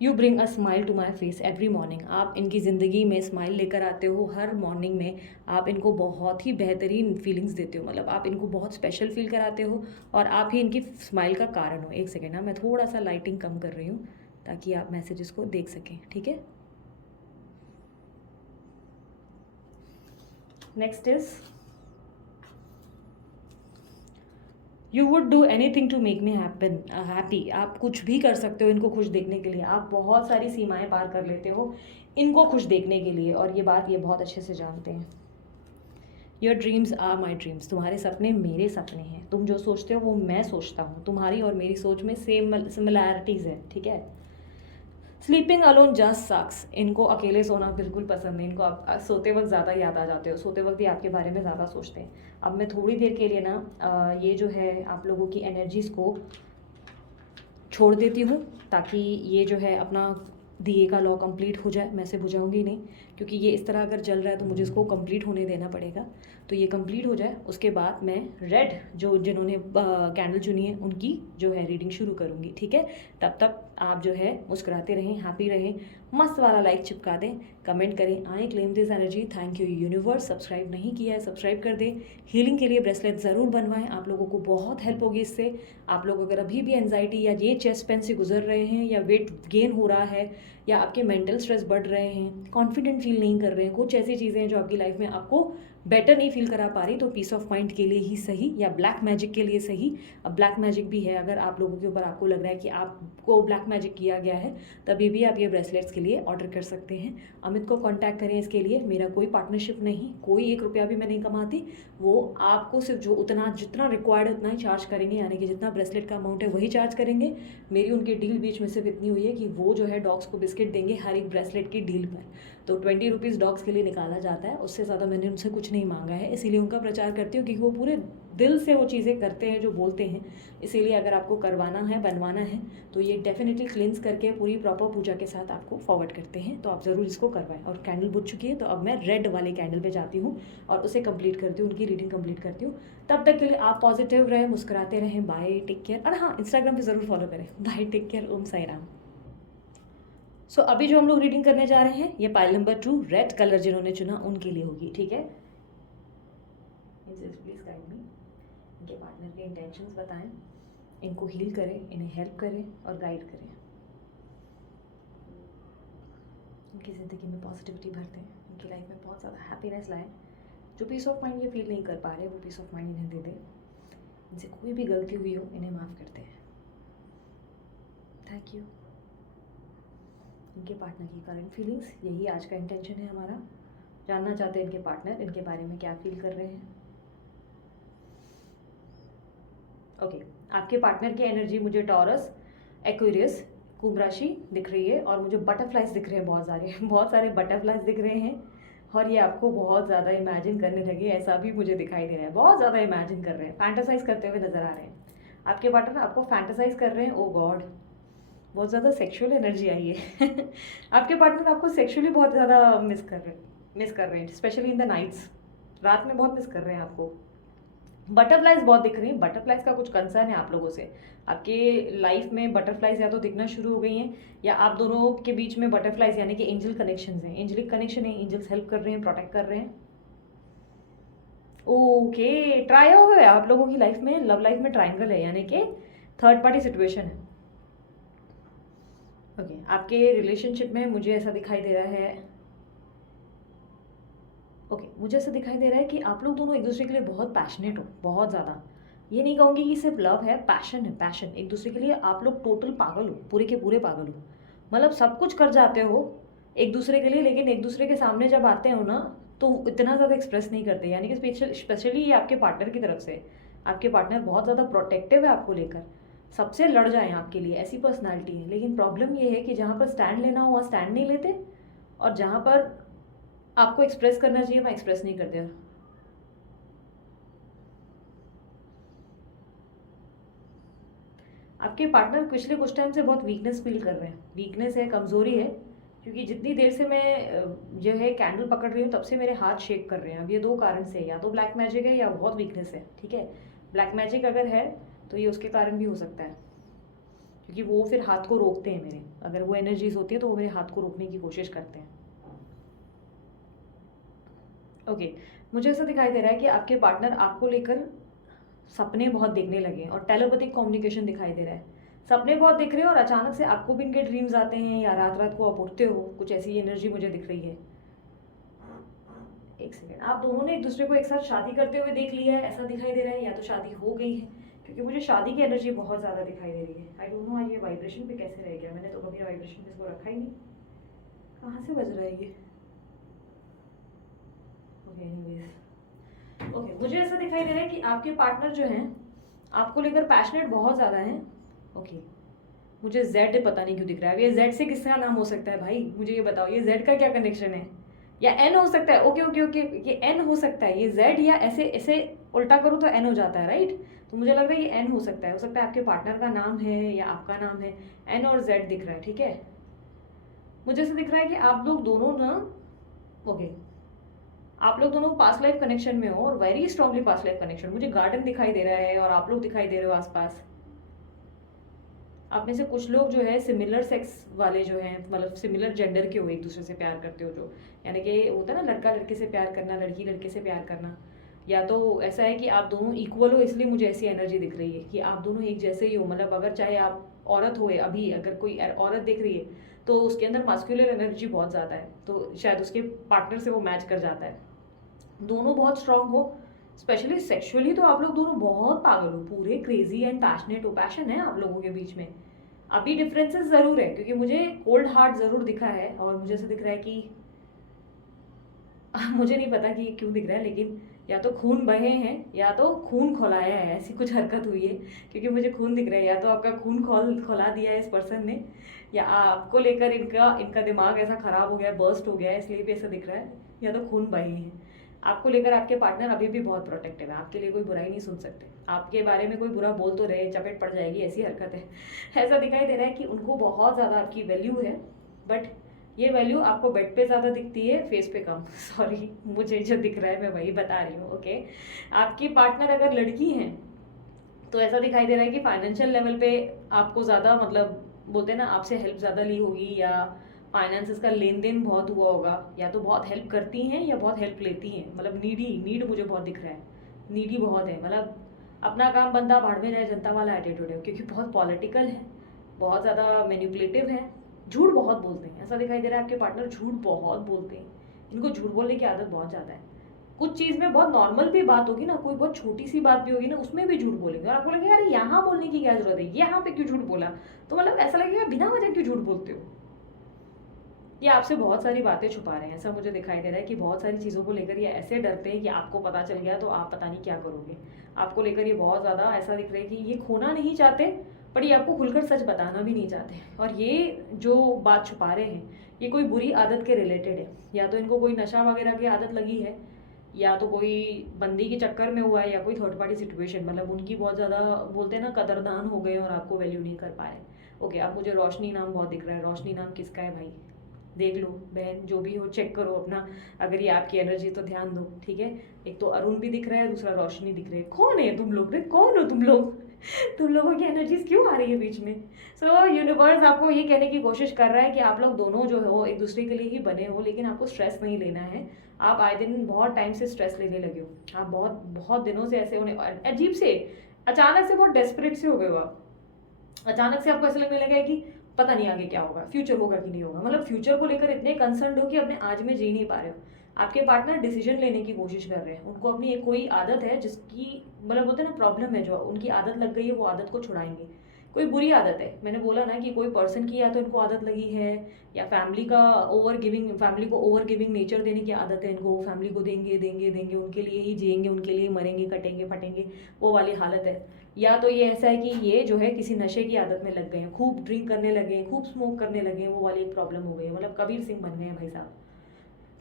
You bring a smile to my face every morning. आप इनकी ज़िंदगी में स्माइल लेकर आते हो हर मॉर्निंग में, आप इनको बहुत ही बेहतरीन फीलिंग्स देते हो, मतलब आप इनको बहुत स्पेशल फील कराते हो, और आप ही इनकी स्माइल का कारण हो। एक सेकेंड, मैं थोड़ा सा लाइटिंग कम कर रही हूँ ताकि आप मैसेजेस को देख सकें, ठीक है। Next is, you would do anything to make me happy. आप कुछ भी कर सकते हो इनको खुश देखने के लिए, आप बहुत सारी सीमाएं पार कर लेते हो इनको खुश देखने के लिए, और ये बात ये बहुत अच्छे से जानते हैं। Your dreams are my dreams. तुम्हारे सपने मेरे सपने हैं, तुम जो सोचते हो वो मैं सोचता हूँ, तुम्हारी और मेरी सोच में सेम सिमिलैरिटीज़ है, ठीक है। स्लीपिंग अलोन जस्ट सक्स। इनको अकेले सोना बिल्कुल पसंद नहीं, इनको आप सोते वक्त ज़्यादा याद आ जाते हो, सोते वक्त ही आपके बारे में ज़्यादा सोचते हैं। अब मैं थोड़ी देर के लिए ना ये जो है आप लोगों की एनर्जीज़ को छोड़ देती हूँ, ताकि ये जो है अपना दिए का लॉ कंप्लीट हो जाए। मैं से बुझाऊंगी नहीं, क्योंकि ये इस तरह अगर चल रहा है तो मुझे इसको कंप्लीट होने देना पड़ेगा। तो ये कंप्लीट हो जाए, उसके बाद मैं रेड जो जिन्होंने कैंडल चुनी है उनकी जो है रीडिंग शुरू करूँगी, ठीक है। तब तक आप जो है मुस्कुराते रहें, हैप्पी रहें, मस्त वाला लाइक चिपका दें, कमेंट करें, I claim this energy, thank you universe. Subscribe नहीं किया है सब्सक्राइब कर दें, हीलिंग के लिए ब्रेसलेट ज़रूर बनवाएं, आप लोगों को बहुत हेल्प होगी इससे। आप लोग अगर अभी भी एंजाइटी या ये चेस्ट पेन से गुजर रहे हैं, या वेट गेन हो रहा है, या आपके मेंटल स्ट्रेस बढ़ रहे हैं, कॉन्फिडेंट फील नहीं कर रहे हैं, कुछ ऐसी चीज़ें हैं जो आपकी लाइफ में आपको बेटर नहीं फील करा पा रही, तो पीस ऑफ माइंड के लिए ही सही, या ब्लैक मैजिक के लिए सही। अब ब्लैक मैजिक भी है, अगर आप लोगों के ऊपर आपको लग रहा है कि आपको ब्लैक मैजिक किया गया है, तभी भी आप ये ब्रेसलेट्स के लिए ऑर्डर कर सकते हैं। अमित को कांटेक्ट करें इसके लिए। मेरा कोई पार्टनरशिप नहीं, कोई 1 रुपया भी मैं नहीं कमाती, वो आपको सिर्फ जो उतना जितना रिक्वायर्ड है उतना ही चार्ज करेंगे, यानी कि जितना ब्रेसलेट का अमाउंट है वही चार्ज करेंगे। मेरी उनकी डील बीच में सिर्फ इतनी हुई है कि वो जो है डॉग्स को बिस्किट देंगे हर एक ब्रेसलेट की डील पर, तो 20 रुपीज़ डॉग्स के लिए निकाला जाता है, उससे ज़्यादा मैंने उनसे कुछ नहीं मांगा है। इसीलिए उनका प्रचार करती हूँ, क्योंकि वो पूरे दिल से वो चीज़ें करते हैं जो बोलते हैं। इसीलिए अगर आपको करवाना है, बनवाना है, तो ये डेफिनेटली क्लींस करके पूरी प्रॉपर पूजा के साथ आपको फॉरवर्ड करते हैं, तो आप ज़रूर इसको करवाएं। और कैंडल बुझ चुकी है, तो अब मैं रेड वाले कैंडल पे जाती हूँ और उसे कंप्लीट करती हूँ, उनकी रीडिंग कंप्लीट करती हूँ। तब तक के लिए आप पॉजिटिव रहें, मुस्कुराते रहें, बाय, टेक केयर। और हाँ, इंस्टाग्राम पर ज़रूर फॉलो करें। बाय, टेक केयर, ओम साई राम। सो अभी जो हम लोग रीडिंग करने जा रहे हैं, ये पाइल नंबर 2 रेड कलर जिन्होंने चुना उनके लिए होगी, ठीक है। प्लीज गाइड मी, इनके पार्टनर के इंटेंशंस बताएं, इनको हील करें, इन्हें हेल्प करें और गाइड करें, इनकी ज़िंदगी में पॉजिटिविटी भर दें, इनकी लाइफ में बहुत ज़्यादा हैप्पीनेस लाएं। जो पीस ऑफ माइंड ये फील नहीं कर पा रहे, वो पीस ऑफ माइंड इन्हें दे दें। इनसे कोई भी गलती हुई हो, इन्हें माफ़ करते हैं। Thank you. इनके पार्टनर की करंट फीलिंग्स, यही आज का इंटेंशन है हमारा। जानना चाहते हैं इनके पार्टनर इनके बारे में क्या फील कर रहे हैं। ओके, आपके पार्टनर की एनर्जी मुझे टॉरस, एक्वेरियस, कुंभ राशि दिख रही है और मुझे बटरफ्लाइज दिख रहे हैं बहुत सारे बहुत सारे बटरफ्लाइज दिख रहे हैं। और ये आपको बहुत ज़्यादा इमेजिन करने लगे, ऐसा भी मुझे दिखाई दे रहा है, बहुत ज़्यादा इमेजिन कर रहे हैं, फैंटासाइज करते हुए नजर आ रहे हैं। आपके पार्टनर आपको फैंटासाइज कर रहे हैं। ओ गॉड, बहुत ज़्यादा सेक्सुअल एनर्जी आई है आपके पार्टनर आपको सेक्सुअली बहुत ज़्यादा मिस कर रहे हैं, स्पेशली इन द नाइट्स, रात में बहुत मिस कर रहे हैं आपको। बटरफ्लाइज बहुत दिख रही हैं, बटरफ्लाइज का कुछ कंसर्न है आप लोगों से। आपके लाइफ में बटरफ्लाइज या तो दिखना शुरू हो गई हैं, या आप दोनों के बीच में बटरफ्लाइज यानी कि एंजल कनेक्शन हैं, एंजलिक कनेक्शन है, एंजल्स हेल्प कर रहे हैं, प्रोटेक्ट कर रहे हैं। ओके, ट्रायो है आप लोगों की लाइफ में, लव लाइफ में ट्राइंगल है, यानी कि थर्ड पार्टी सिचुएशन है। ओके, आपके रिलेशनशिप में मुझे ऐसा दिखाई दे रहा है, मुझे ऐसा दिखाई दे रहा है कि आप लोग दोनों एक दूसरे के लिए बहुत पैशनेट हो, बहुत ज़्यादा। ये नहीं कहूँगी कि सिर्फ लव है, पैशन है, पैशन। एक दूसरे के लिए आप लोग टोटल पागल हो, पूरे के पूरे पागल हो, मतलब सब कुछ कर जाते हो एक दूसरे के लिए, लेकिन एक दूसरे के सामने जब आते हो ना तो इतना ज़्यादा एक्सप्रेस नहीं करते, यानी कि स्पेशली ये आपके पार्टनर की तरफ से। आपके पार्टनर बहुत ज़्यादा प्रोटेक्टिव है आपको लेकर, सबसे लड़ जाएं आपके लिए, ऐसी पर्सनैलिटी है। लेकिन प्रॉब्लम ये है कि जहाँ पर स्टैंड लेना हो वहाँ स्टैंड नहीं लेते, और जहाँ पर आपको एक्सप्रेस करना चाहिए वहाँ एक्सप्रेस नहीं करते। आपके पार्टनर पिछले कुछ टाइम से बहुत वीकनेस फील कर रहे हैं, वीकनेस है, कमज़ोरी है, क्योंकि जितनी देर से मैं जो है कैंडल पकड़ रही हूँ तब से मेरे हाथ शेक कर रहे हैं। अब ये दो कारण से, या तो ब्लैक मैजिक है या बहुत वीकनेस है, ठीक है। ब्लैक मैजिक अगर है तो ये उसके कारण भी हो सकता है, क्योंकि वो फिर हाथ को रोकते हैं मेरे, अगर वो एनर्जीज होती है तो वो मेरे हाथ को रोकने की कोशिश करते हैं। ओके, मुझे ऐसा दिखाई दे रहा है कि आपके पार्टनर आपको लेकर सपने बहुत देखने लगे और टेलीपैथिक कम्युनिकेशन दिखाई दे रहा है। सपने बहुत दिख रहे हैं और अचानक से आपको भी इनके ड्रीम्स आते हैं, या रात रात को आप उठते हो, कुछ ऐसी एनर्जी मुझे दिख रही है। एक सेकेंड, आप दोनों ने एक दूसरे को एक साथ शादी करते हुए देख लिया है, ऐसा दिखाई दे रहा है, या तो शादी हो गई है, क्योंकि मुझे शादी की एनर्जी बहुत ज़्यादा दिखाई दे रही है। आई डोंट नो ये वाइब्रेशन पे कैसे रह गया, मैंने तो कभी वाइब्रेशन पे इसको रखा ही नहीं, कहाँ से बज रहा है ये। ओके, एनीवेज, ओके, मुझे ऐसा दिखाई दे रहा है कि आपके पार्टनर जो हैं आपको लेकर पैशनेट बहुत ज़्यादा हैं। ओके, मुझे जेड पता नहीं क्यों दिख रहा है, ये जेड से किसका नाम हो सकता है भाई, मुझे ये बताओ, ये जेड का क्या कनेक्शन है, या एन हो सकता है। ओके ओके ओके, ये एन हो सकता है, ये जेड, या ऐसे ऐसे उल्टा करूँ तो एन हो जाता है, राइट। तो मुझे लग रहा है ये एन हो सकता है, आपके पार्टनर का नाम है या आपका नाम है, एन और जेड दिख रहा है, ठीक है। मुझे ऐसा दिख रहा है कि आप लोग दोनों ना, ओके, आप लोग दोनों पास्ट लाइफ कनेक्शन में हो, और very strongly past life connection. मुझे गार्डन दिखाई दे रहा है और आप लोग दिखाई दे रहे हो आसपास। आप में से कुछ लोग जो है सिमिलर सेक्स वाले जो हैं, मतलब सिमिलर जेंडर के हो, एक दूसरे से प्यार करते हो, जो यानी कि होता है ना लड़का लड़के से प्यार करना, लड़की लड़के से प्यार करना, या तो ऐसा है कि आप दोनों इक्वल हो, इसलिए मुझे ऐसी एनर्जी दिख रही है कि आप दोनों एक जैसे ही हो। मतलब अगर चाहे आप औरत हो, अभी अगर कोई औरत दिख रही है तो उसके अंदर मास्कुलर एनर्जी बहुत ज़्यादा है, तो शायद उसके पार्टनर से वो मैच कर जाता है। दोनों बहुत स्ट्रांग हो, स्पेशली सेक्सुअली तो आप लोग दोनों बहुत पागल हो, पूरे क्रेजी एंड पैशनेट हो, पैशन है आप लोगों के बीच में। अभी डिफरेंसेस ज़रूर है, क्योंकि मुझे कोल्ड हार्ट ज़रूर दिखा है, और मुझे ऐसा दिख रहा है कि मुझे नहीं पता कि क्यों दिख रहा है, लेकिन या तो खून बहे हैं या तो खून खोलाया है, ऐसी कुछ हरकत हुई है, क्योंकि मुझे खून दिख रहा है, या तो आपका खून खोला दिया है इस पर्सन ने, या आपको लेकर इनका इनका दिमाग ऐसा ख़राब हो गया, बर्स्ट हो गया है, इसलिए भी ऐसा दिख रहा है, या तो खून बहे हैं। आपको लेकर आपके पार्टनर अभी भी बहुत प्रोटेक्टिव है, आपके लिए कोई बुराई नहीं सुन सकते, आपके बारे में कोई बुरा बोल तो रहे, चपेट पड़ जाएगी, ऐसी हरकत है। ऐसा दिखाई दे रहा है कि उनको बहुत ज़्यादा आपकी वैल्यू है, बट ये वैल्यू आपको बेड पे ज़्यादा दिखती है, फेस पे कम। सॉरी, मुझे जो दिख रहा है मैं वही बता रही हूँ। ओके, आपकी पार्टनर अगर लड़की हैं तो ऐसा दिखाई दे रहा है कि फाइनेंशियल लेवल पे आपको ज़्यादा, मतलब बोलते हैं ना, आपसे हेल्प ज़्यादा ली होगी, या फाइनेंसेस का लेन देन बहुत हुआ होगा, या तो बहुत हेल्प करती हैं या बहुत हेल्प लेती हैं, मतलब नीड मुझे बहुत दिख रहा है, नीडी बहुत है, मतलब अपना काम बंदा भाड़ में जाए जनता वाला एटीट्यूड है, क्योंकि बहुत पॉलिटिकल है, बहुत ज़्यादा मैनिपुलेटिव है, झूठ बहुत बोलते हैं, ऐसा दिखाई दे रहा है आपके पार्टनर झूठ बहुत बोलते हैं, इनको झूठ बोलने की आदत बहुत ज़्यादा है। कुछ चीज़ में बहुत नॉर्मल भी बात होगी ना, कोई बहुत छोटी सी बात भी होगी ना, उसमें भी झूठ बोलेंगे, और आपको लगेगा अरे यहाँ बोलने की क्या जरूरत है, यहाँ पे क्यों झूठ बोला, तो मतलब ऐसा लगेगा बिना वजह क्यों झूठ बोलते हो। ये आपसे बहुत सारी बातें छुपा रहे हैं, ऐसा मुझे दिखाई दे रहा है कि बहुत सारी चीज़ों को लेकर ये ऐसे डरते हैं कि आपको पता चल गया तो आप पता नहीं क्या करोगे। आपको लेकर ये बहुत ज़्यादा ऐसा दिख रहा है कि ये खोना नहीं चाहते, बट ये आपको खुलकर सच बताना भी नहीं चाहते। और ये जो बात छुपा रहे हैं ये कोई बुरी आदत के रिलेटेड है, या तो इनको कोई नशा वगैरह की आदत लगी है, या तो कोई बंदी के चक्कर में हुआ है, या कोई थर्ड पार्टी सिचुएशन, मतलब उनकी बहुत ज़्यादा बोलते हैं ना कदरदान हो गए और आपको वैल्यू नहीं कर पाए। ओके, अब मुझे रोशनी नाम बहुत दिख रहा है। रोशनी नाम किसका है भाई? देख लो बहन, जो भी हो चेक करो अपना, अगर ये आपकी एनर्जी तो ध्यान दो, ठीक है। एक तो अरुण भी दिख रहा है, दूसरा रोशनी दिख रही है। कौन है तुम लोग रे? कौन हो तुम लोग? तुम लोगों की एनर्जीज क्यों आ रही है बीच में? सो यूनिवर्स आपको ये कहने की कोशिश कर रहा है कि आप लोग दोनों जो हो एक दूसरे के लिए ही बने हो, लेकिन आपको स्ट्रेस नहीं लेना है। आप आए दिन बहुत टाइम से स्ट्रेस लेने लगे हो। आप बहुत बहुत दिनों से ऐसे होने, अजीब से अचानक से बहुत डेस्परेट से हो गए हो आप। अचानक से आपको ऐसा लगने लगा है कि पता नहीं आगे क्या होगा, फ्यूचर होगा कि नहीं होगा। मतलब फ्यूचर को लेकर इतने कंसर्न हो कि अपने आज में जी नहीं पा रहे हो। आपके पार्टनर डिसीजन लेने की कोशिश कर रहे हैं। उनको अपनी एक कोई आदत है जिसकी मतलब बोलते हैं ना प्रॉब्लम है, जो उनकी आदत लग गई है वो आदत को छुड़ाएंगे। कोई बुरी आदत है, मैंने बोला ना कि कोई पर्सन की या तो इनको आदत लगी है, या फैमिली का ओवर गिविंग, फैमिली को ओवर गिविंग नेचर देने की आदत है इनको। फैमिली को देंगे देंगे देंगे, उनके लिए ही जिएंगे, उनके लिए मरेंगे, कटेंगे फटेंगे, वो वाली हालत है। या तो ये ऐसा है कि ये जो है किसी नशे की आदत में लग गए हैं, खूब ड्रिंक करने लगे हैं, खूब स्मोक करने लगे हैं, वो वाली एक प्रॉब्लम हो गई है। मतलब कबीर सिंह बन गए हैं भाई साहब।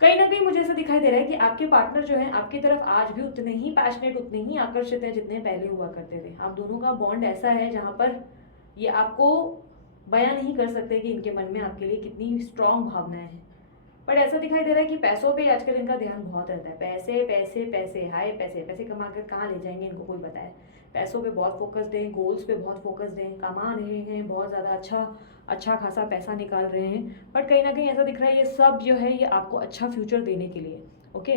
कहीं ना कहीं मुझे ऐसा दिखाई दे रहा है कि आपके पार्टनर जो है आपकी तरफ आज भी उतने ही पैशनेट, उतने ही आकर्षित है जितने पहले हुआ करते थे। आप दोनों का बॉन्ड ऐसा है जहाँ पर ये आपको बयां नहीं कर सकते कि इनके मन में आपके लिए कितनी स्ट्रांग भावनाएं हैं। बट ऐसा दिखाई दे रहा है कि पैसों पे आजकल इनका ध्यान बहुत रहता है। पैसे पैसे पैसे, हाय पैसे पैसे कमा कर कहाँ ले जाएंगे इनको कोई बताए। पैसों पे बहुत फोकस्ड है, गोल्स पे बहुत फोकस्ड है, कमा रहे हैं बहुत ज़्यादा अच्छा अच्छा खासा पैसा निकाल रहे हैं। बट कहीं ना कहीं ऐसा दिख रहा है ये सब जो है ये आपको अच्छा फ्यूचर देने के लिए। ओके,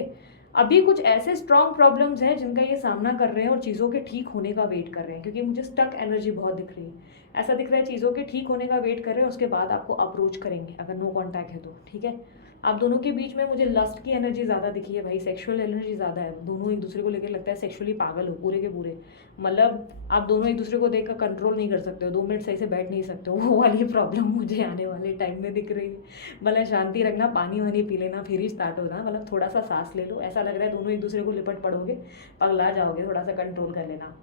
अभी कुछ ऐसे स्ट्रॉन्ग प्रॉब्लम्स हैं जिनका ये सामना कर रहे हैं और चीज़ों के ठीक होने का वेट कर रहे हैं, क्योंकि मुझे स्टक एनर्जी बहुत दिख रही है। ऐसा दिख रहा है चीज़ों के ठीक होने का वेट कर रहे हैं, उसके बाद आपको अप्रोच करेंगे अगर नो कॉन्टैक्ट है तो, ठीक है। आप दोनों के बीच में मुझे लस्ट की एनर्जी ज़्यादा दिखी है भाई, सेक्सुअल एनर्जी ज़्यादा है। दोनों एक दूसरे को लेकर लगता है सेक्सुअली पागल हो पूरे के पूरे। मतलब आप दोनों एक दूसरे को देखकर कंट्रोल नहीं कर सकते हो, 2 मिनट सही से बैठ नहीं सकते हो, वो वाली प्रॉब्लम मुझे आने वाले टाइम में दिख रही है। मतलब शांति रखना, पानी वानी पी लेना, फिर ही स्टार्ट होना। मतलब थोड़ा सा सांस ले लो, ऐसा लग रहा है दोनों एक दूसरे को लिपट पड़ोगे, पगला जाओगे, थोड़ा सा कंट्रोल कर लेना।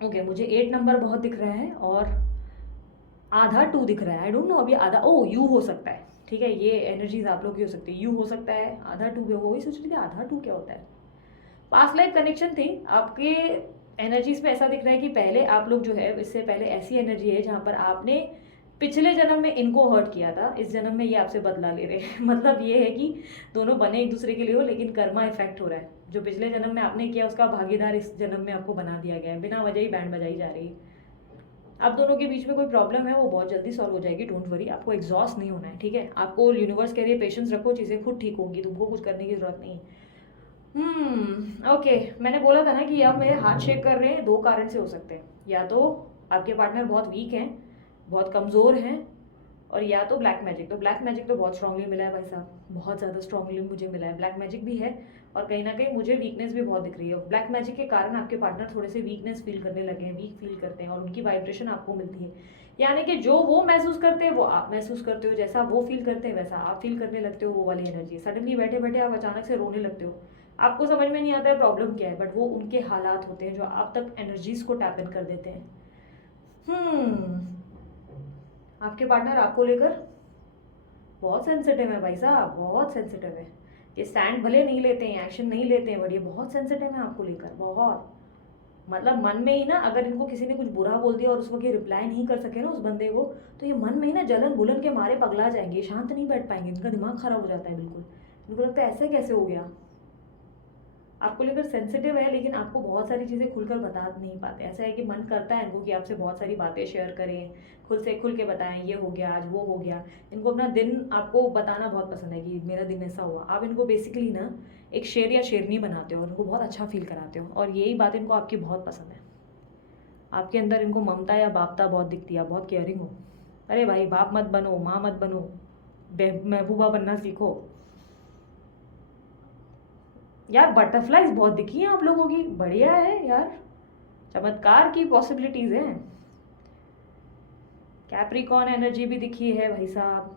ओके, मुझे 8 नंबर बहुत दिख रहा है और आधा 2 दिख रहा है। आई डोंट नो अभी आधा, ओ यू हो सकता है, ठीक है। ये एनर्जीज आप लोग की हो सकती है, यू हो सकता है, आधा 2 भी होगा। वही सोच रही थी आधा 2 क्या होता है। पास्ट लाइफ कनेक्शन थी आपके एनर्जीज में। ऐसा दिख रहा है कि पहले आप लोग जो है, इससे पहले ऐसी एनर्जी है जहाँ पर आपने पिछले जन्म में इनको हर्ट किया था, इस जन्म में ये आपसे बदला ले रहे हैं। मतलब ये है कि दोनों बने एक दूसरे के लिए हो, लेकिन कर्मा इफेक्ट हो रहा है। जो पिछले जन्म में आपने किया उसका भागीदार इस जन्म में आपको बना दिया गया है। बिना वजह ही बैंड बजाई जा रही है। आप दोनों के बीच में कोई प्रॉब्लम है वो बहुत जल्दी सॉल्व हो जाएगी, डोंट वरी। आपको एग्जॉस्ट नहीं होना है, ठीक है। आपको यूनिवर्स कह रही है पेशेंस रखो, चीज़ें खुद ठीक होंगी, तुमको कुछ करने की जरूरत नहीं है। ओके, मैंने बोला था ना कि आप मेरे हाथ शेक कर रहे हैं, 2 कारण से हो सकते हैं। या तो आपके पार्टनर बहुत वीक हैं, बहुत कमज़ोर हैं, और या तो ब्लैक मैजिक। तो ब्लैक मैजिक तो बहुत स्ट्रांगली मिला है भाई साहब, बहुत ज़्यादा स्ट्रांगली मुझे मिला है। ब्लैक मैजिक भी है और कहीं ना कहीं मुझे वीकनेस भी बहुत दिख रही है। ब्लैक मैजिक के कारण आपके पार्टनर थोड़े से वीकनेस फील करने लगे हैं, वीक फील करते हैं, और उनकी वाइब्रेशन आपको मिलती है। यानी कि जो वो महसूस करते हैं वो आप महसूस करते हो, जैसा वो फील करते हैं वैसा आप फील करने लगते हो, वो वाली एनर्जी। सडनली बैठे बैठे आप अचानक से रोने लगते हो, आपको समझ में नहीं आता है प्रॉब्लम क्या है, बट वो उनके हालात होते हैं जो आप तक एनर्जीज को टैप इन कर देते हैं। आपके पार्टनर आपको लेकर बहुत सेंसिटिव है भाई साहब, बहुत सेंसिटिव है। ये स्टैंड भले नहीं लेते हैं, एक्शन नहीं लेते हैं, बट ये बहुत सेंसिटिव है आपको लेकर, बहुत। मतलब मन में ही ना, अगर इनको किसी ने कुछ बुरा बोल दिया और उस वक्त ये रिप्लाई नहीं कर सके ना उस बंदे को, तो ये मन में ही ना जलन बुलन के मारे पगला जाएंगे, शांत नहीं बैठ पाएंगे, इनका दिमाग खराब हो जाता है बिल्कुल। इनको लगता है ऐसे कैसे हो गया। आपको लेकर सेंसिटिव है, लेकिन आपको बहुत सारी चीज़ें खुलकर बता नहीं पाते। ऐसा है कि मन करता है इनको कि आपसे बहुत सारी बातें शेयर करें, खुल के बताएं, ये हो गया आज, वो हो गया। इनको अपना दिन आपको बताना बहुत पसंद है कि मेरा दिन ऐसा हुआ। आप इनको बेसिकली ना एक शेर या शेरनी बनाते हो और उनको बहुत अच्छा फील कराते हो, और यही बात इनको आपकी बहुत पसंद है। आपके अंदर इनको ममता या बापता बहुत दिखती है, बहुत केयरिंग हो। अरे भाई, बाप मत बनो, माँ मत बनो, महबूबा बनना सीखो। यार बटरफ्लाइज बहुत दिखी हैं आप लोगों की, बढ़िया है यार, चमत्कार की पॉसिबिलिटीज हैं। कैप्रिकॉर्न एनर्जी भी दिखी है भाई साहब।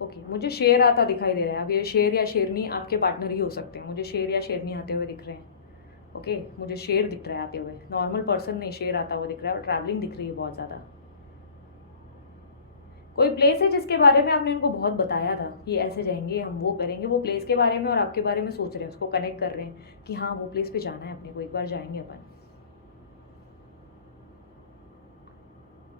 ओके, मुझे शेर आता दिखाई दे रहा है। अब ये शेर या शेरनी आपके पार्टनर ही हो सकते हैं, मुझे शेर या शेरनी आते हुए दिख रहे हैं। ओके, मुझे शेर दिख रहा है आते हुए, नॉर्मल पर्सन नहीं, शेर आता हुआ दिख रहा है, और ट्रैवलिंग दिख रही है बहुत ज़्यादा। कोई प्लेस है जिसके बारे में आपने इनको बहुत बताया था कि ऐसे जाएंगे हम, वो करेंगे, वो प्लेस के बारे में और आपके बारे में सोच रहे हैं, उसको कनेक्ट कर रहे हैं कि हाँ वो प्लेस पे जाना है अपने को, एक बार जाएंगे अपन।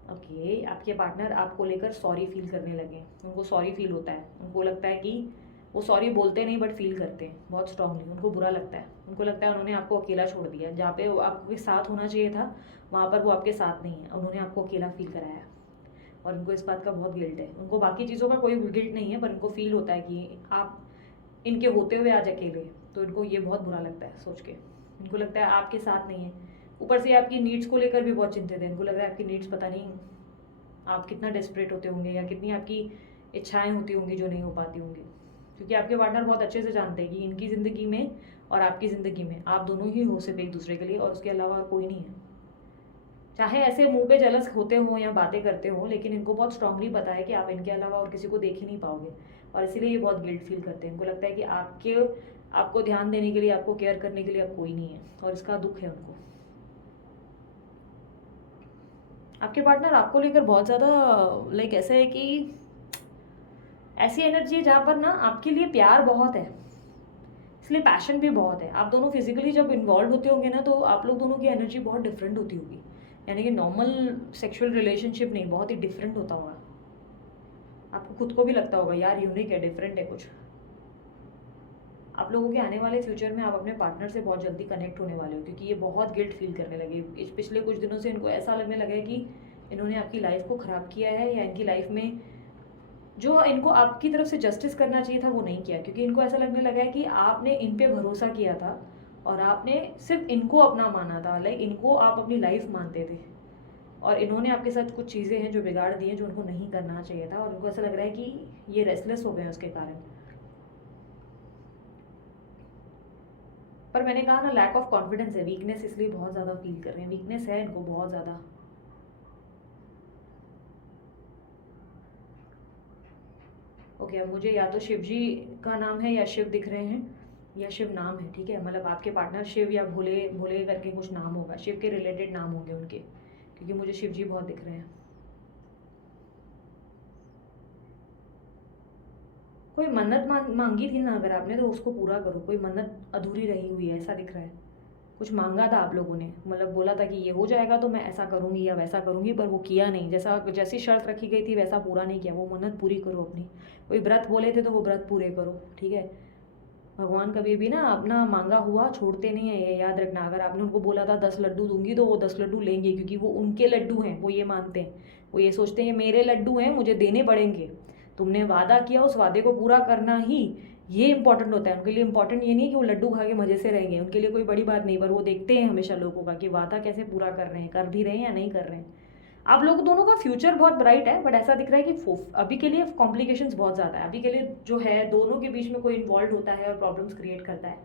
ओके, आपके पार्टनर आपको लेकर सॉरी फील करने लगे, उनको सॉरी फील होता है, उनको लगता है कि वो सॉरी बोलते नहीं बट फील करते हैं बहुत स्ट्रांगली, उनको बुरा लगता है, उनको लगता है उन्होंने आपको अकेला छोड़ दिया, जहाँ पे वो आपके साथ होना चाहिए था वहाँ पर वो आपके साथ नहीं है, उन्होंने आपको अकेला फील कराया, और उनको इस बात का बहुत गिल्ट है। उनको बाकी चीज़ों का कोई गिल्ट नहीं है, पर उनको फील होता है कि आप इनके होते हुए आज अकेले, तो इनको ये बहुत बुरा लगता है सोच के, इनको लगता है आपके साथ नहीं है। ऊपर से आपकी नीड्स को लेकर भी बहुत चिंतित है, इनको लग रहा है आपकी नीड्स पता नहीं आप कितना डेस्परेट होते होंगे, या कितनी आपकी इच्छाएं होती होंगी जो नहीं हो पाती होंगी, क्योंकि आपके पार्टनर बहुत अच्छे से जानते हैं कि इनकी ज़िंदगी में और आपकी ज़िंदगी में आप दोनों ही हो सिर्फ एक दूसरे के लिए, और उसके अलावा और कोई नहीं है। चाहे ऐसे मुंह पे जलस होते हो या बातें करते हो, लेकिन इनको बहुत स्ट्रांगली पता है कि आप इनके अलावा और किसी को देख ही नहीं पाओगे, और इसीलिए ये बहुत गिल्ट फील करते हैं। इनको लगता है कि आपको ध्यान देने के लिए, आपको केयर करने के लिए अब कोई नहीं है, और इसका दुख है उनको। आपके पार्टनर आपको लेकर बहुत ज़्यादा लाइक ऐसा है कि ऐसी एनर्जी है जहाँ पर ना आपके लिए प्यार बहुत है, इसलिए पैशन भी बहुत है। आप दोनों फिजिकली जब इन्वॉल्व होते होंगे ना, तो आप लोग दोनों की एनर्जी बहुत डिफरेंट होती होगी, यानी कि नॉर्मल सेक्सुअल रिलेशनशिप नहीं, बहुत ही डिफरेंट होता होगा। आपको खुद को भी लगता होगा यार यूनिक है, डिफरेंट है कुछ। आप लोगों के आने वाले फ्यूचर में आप अपने पार्टनर से बहुत जल्दी कनेक्ट होने वाले हो, क्योंकि ये बहुत गिल्ट फील करने लगे। इस पिछले कुछ दिनों से इनको ऐसा लगने लगा है कि इन्होंने आपकी लाइफ को ख़राब किया है, या इनकी लाइफ में जो इनको आपकी तरफ से जस्टिस करना चाहिए था वो नहीं किया, क्योंकि इनको ऐसा लगने लगा है कि आपने इन पे भरोसा किया था और आपने सिर्फ इनको अपना माना था, लाइक इनको आप अपनी लाइफ मानते थे, और इन्होंने आपके साथ कुछ चीज़ें हैं जो बिगाड़ दी हैं, जो उनको नहीं करना चाहिए था, और उनको ऐसा लग रहा है कि ये रेस्टलेस हो गए हैं उसके कारण। पर मैंने कहा ना, लैक ऑफ कॉन्फिडेंस है, वीकनेस इसलिए बहुत ज़्यादा फील कर रहे हैं, वीकनेस है इनको बहुत ज़्यादा। ओके, अब मुझे या तो शिव जी का नाम है या शिव दिख रहे हैं, या शिव नाम है, ठीक है, मतलब आपके पार्टनर शिव या भोले भोले करके कुछ नाम होगा, शिव के रिलेटेड नाम होंगे उनके, क्योंकि मुझे शिव जी बहुत दिख रहे हैं। कोई मन्नत मांगी थी ना अगर आपने, तो उसको पूरा करो, कोई मन्नत अधूरी रही हुई है ऐसा दिख रहा है। कुछ मांगा था आप लोगों ने, मतलब बोला था कि ये हो जाएगा तो मैं ऐसा करूँगी या वैसा करूँगी, पर वो किया नहीं, जैसी शर्त रखी गई थी वैसा पूरा नहीं किया। वो मन्नत पूरी करो अपनी, कोई व्रत बोले थे तो वो व्रत पूरे करो, ठीक है। भगवान कभी भी ना अपना मांगा हुआ छोड़ते नहीं है, ये याद रखना। अगर आपने उनको बोला था 10 लड्डू दूंगी, तो वो 10 लड्डू लेंगे, क्योंकि वो उनके लड्डू हैं, वो ये मानते हैं, वो ये सोचते हैं मेरे लड्डू हैं, मुझे देने पड़ेंगे। तुमने वादा किया, उस वादे को पूरा करना ही ये इंपॉर्टेंट होता है उनके लिए। इंपॉर्टेंट ये नहीं कि वो लड्डू खा के मजे से रहेंगे, उनके लिए कोई बड़ी बात नहीं, पर वो देखते हैं हमेशा लोगों का कि वादा कैसे पूरा कर रहे हैं, कर भी रहे हैं या नहीं कर रहे हैं। आप लोग दोनों का फ्यूचर बहुत ब्राइट है, बट ऐसा दिख रहा है कि अभी के लिए कॉम्प्लिकेशंस बहुत ज़्यादा है। अभी के लिए जो है दोनों के बीच में कोई इन्वॉल्व होता है और प्रॉब्लम्स क्रिएट करता है।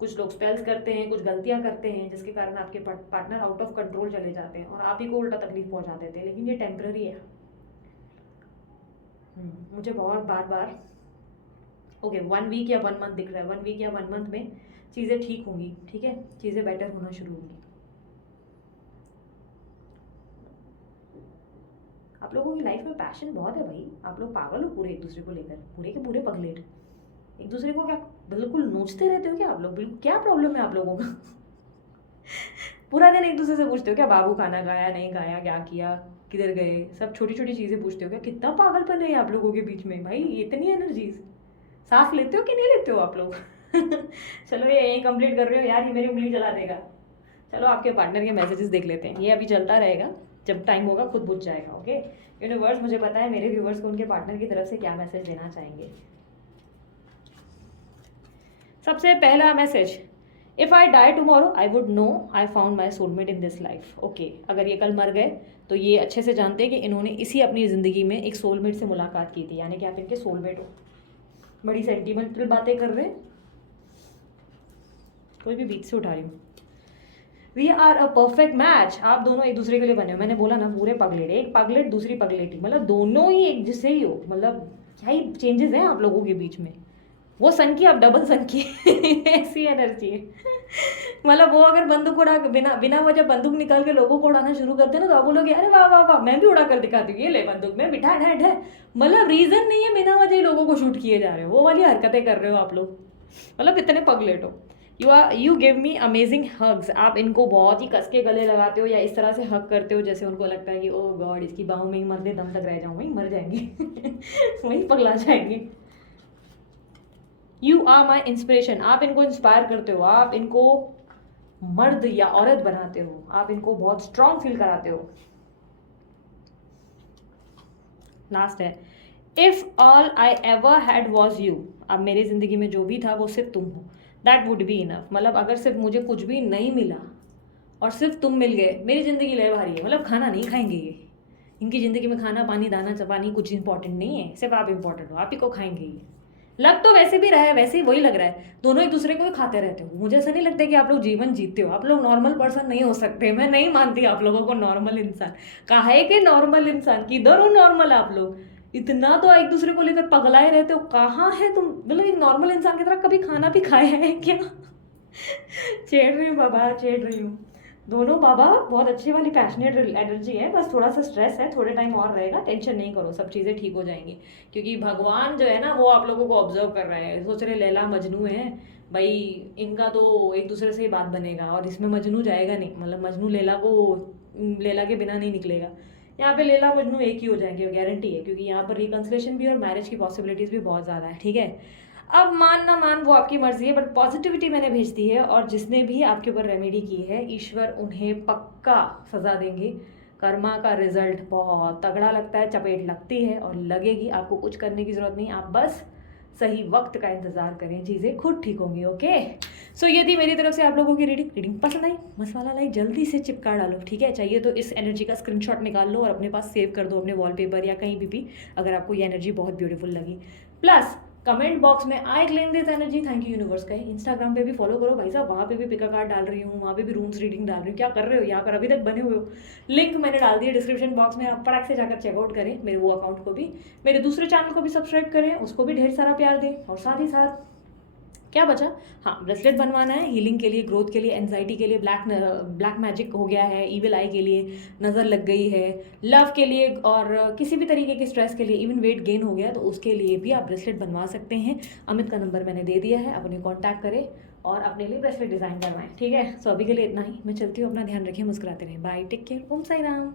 कुछ लोग स्पेल्स करते हैं, कुछ गलतियां करते हैं, जिसके कारण आपके पार्टनर आउट ऑफ कंट्रोल चले जाते हैं और आप ही को उल्टा तकलीफ पहुंचा देते हैं, लेकिन ये टेम्पररी है। मुझे बहुत बार बार ओके 1 वीक या 1 मंथ दिख रहा है, 1 वीक या 1 मंथ में चीज़ें ठीक होंगी, ठीक है, चीज़ें बेटर होना शुरू होंगी। आप लोगों की लाइफ में पैशन बहुत है भाई, आप लोग पागल हो पूरे एक दूसरे को लेकर, पूरे के पूरे पगलेट, एक दूसरे को क्या बिल्कुल नोचते रहते हो क्या आप लोग, बिल्कुल क्या प्रॉब्लम है आप लोगों का? पूरा दिन एक दूसरे से पूछते हो क्या, बाबू खाना खाया नहीं खाया, क्या किया, किधर गए, सब छोटी छोटी चीज़ें पूछते हो क्या? कितना पागलपन है आप लोगों के बीच में भाई, इतनी एनर्जीज। सांस लेते हो कि नहीं लेते हो आप लोग? चलो ये यही कंप्लीट कर रहे हो यार, ये मेरी उंगली जला देगा। चलो आपके पार्टनर के मैसेजेस देख लेते हैं, ये अभी चलता रहेगा, जब टाइम होगा खुद बुझ जाएगा। ओके यूनिवर्स, मुझे पता है मेरे व्यूवर्स को उनके पार्टनर की तरफ से क्या मैसेज देना चाहेंगे। सबसे पहला message, if I die tomorrow I would know I found my soulmate in this life. Okay, अगर ये कल मर गए तो ये अच्छे से जानते हैं कि इन्होंने इसी अपनी ज़िंदगी में एक सोलमेट से मुलाकात की थी, यानी कि आप इनके सोलमेट हो। बड़ी सेंटिमेंटल बातें कर रहे हैं, कोई भी बीच से उठा रही हूँ। We are a perfect match, आप दोनों एक दूसरे के लिए बने हो। मैंने बोला ना पूरे पगलेट, एक पगलेट दूसरी पगलेटी, मतलब दोनों ही एक जिससे ही हो, मतलब क्या ही चेंजेस हैं आप लोगों के बीच में। वो सन की, अब डबल सन की ऐसी एनर्जी है। मतलब वो अगर बंदूक उड़ा बिना बिना वजह बंदूक निकाल के लोगों को उड़ाना शुरू करते हैं ना, तो आप बोलोगे अरे वाह वाह वाह, मैं भी उड़ा कर दिखाती हूँ, ये ले बंदूक में बिठा ढह ढह। मतलब रीजन नहीं है, बिना वजह ही लोगों को शूट किए जा रहे हो, वो वाली हरकतें कर रहे हो आप लोग। मतलब इतने पगलेट हो। You give me amazing hugs. आप इनको बहुत ही कस के गले लगाते हो या इस तरह से हग करते हो जैसे उनको लगता है कि ओ गॉड, इसकी बाहों में ही मरने दम तक रह जाऊँ, वहीं मर जाएंगे वहीं पगला जाएंगे। You are my inspiration. आप इनको इंस्पायर करते हो, आप इनको मर्द या औरत बनाते हो, आप इनको बहुत स्ट्रांग फील कराते हो। लास्ट है, if all I ever had was you. अब मेरी जिंदगी में जो भी था वो सिर्फ तुम हो, दैट वुड बी इनफ। मतलब अगर सिर्फ मुझे कुछ भी नहीं मिला और सिर्फ तुम मिल गए, मेरी ज़िंदगी ले भारी है। मतलब खाना नहीं खाएंगे ये, इनकी ज़िंदगी में खाना पानी दाना चपानी कुछ इंपॉर्टेंट नहीं है, सिर्फ आप इंपॉर्टेंट हो, आप ही को खाएंगे ये। लग तो वैसे भी रहा है, वैसे ही वही लग रहा है, दोनों एक दूसरे को ही खाते रहते हो। मुझे ऐसा नहीं लगता कि आप लोग जीवन जीते हो, आप लोग नॉर्मल पर्सन नहीं हो सकते। मैं नहीं मानती आप लोगों को नॉर्मल इंसान। काहे के नॉर्मल इंसान, किधर हो नॉर्मल आप लोग? इतना तो एक दूसरे को लेकर पगलाए रहते हो, कहाँ है तुम? मतलब एक नॉर्मल इंसान की तरह कभी खाना भी खाया है क्या? छेड़ रही हूँ बाबा, छेड़ रही हूँ। दोनों बाबा बहुत अच्छी वाली पैशनेट एनर्जी है, बस थोड़ा सा स्ट्रेस है, थोड़े टाइम और रहेगा, टेंशन नहीं करो, सब चीज़ें ठीक हो जाएंगी। क्योंकि भगवान जो है ना वो आप लोगों को ऑब्जर्व कर रहा है, सोच रहे लैला मजनू है भाई, इनका तो एक दूसरे से ही बात बनेगा, और इसमें मजनू जाएगा नहीं। मतलब मजनू लैला को, लैला के बिना नहीं निकलेगा। यहाँ पे लैला मजनू एक ही हो जाएंगे, गारंटी है, क्योंकि यहाँ पर रिकन्सिलेशन भी और मैरिज की पॉसिबिलिटीज़ भी बहुत ज़्यादा है। ठीक है, अब मान ना मान वो आपकी मर्जी है, बट पॉजिटिविटी मैंने भेज दी है, और जिसने भी आपके ऊपर रेमेडी की है, ईश्वर उन्हें पक्का सजा देंगे। कर्मा का रिजल्ट बहुत तगड़ा लगता है, चपेट लगती है और लगेगी। आपको कुछ करने की ज़रूरत नहीं, आप बस सही वक्त का इंतज़ार करें, चीज़ें खुद ठीक होंगी। ओके, सो ये थी मेरी तरफ से आप लोगों की रीडिंग। रीडिंग पसंद आई? मसाला लाइक जल्दी से चिपका डालो, ठीक है? चाहिए तो इस एनर्जी का स्क्रीनशॉट निकाल लो और अपने पास सेव कर दो, अपने वॉलपेपर या कहीं भी अगर आपको ये एनर्जी बहुत ब्यूटीफुल लगी। प्लस कमेंट बॉक्स में I claim this energy, thank you universe का है। इंस्टाग्राम पे भी फॉलो करो भाई साहब, वहाँ पे भी पिका कार्ड डाल रही हूँ, वहाँ पे भी रूम्स रीडिंग डाल रही हूँ। क्या कर रहे हो यहाँ पर, अभी तक बने हुए हो? लिंक मैंने डाल दिया डिस्क्रिप्शन बॉक्स में, आप फटाक से जाकर चेकआउट करें मेरे वो अकाउंट को भी, मेरे दूसरे चैनल को भी सब्सक्राइब करें, उसको भी ढेर सारा प्यार दें। और साथ ही साथ क्या बचा, हाँ, ब्रेसलेट बनवाना है हीलिंग के लिए, ग्रोथ के लिए, एंजाइटी के लिए, ब्लैक मैजिक हो गया है, ईविल आई के लिए, नज़र लग गई है, लव के लिए, और किसी भी तरीके के स्ट्रेस के लिए, इवन वेट गेन हो गया तो उसके लिए भी आप ब्रेसलेट बनवा सकते हैं। अमित का नंबर मैंने दे दिया है, आप उन्हें कॉन्टैक्ट करें और अपने लिए ब्रेसलेट डिज़ाइन करवाएं। ठीक है, सो अभी के लिए इतना ही, मैं चलती हूँ, अपना ध्यान रखें, मुस्कुराते रहें, बाय, टेक केयर, ओम साई राम।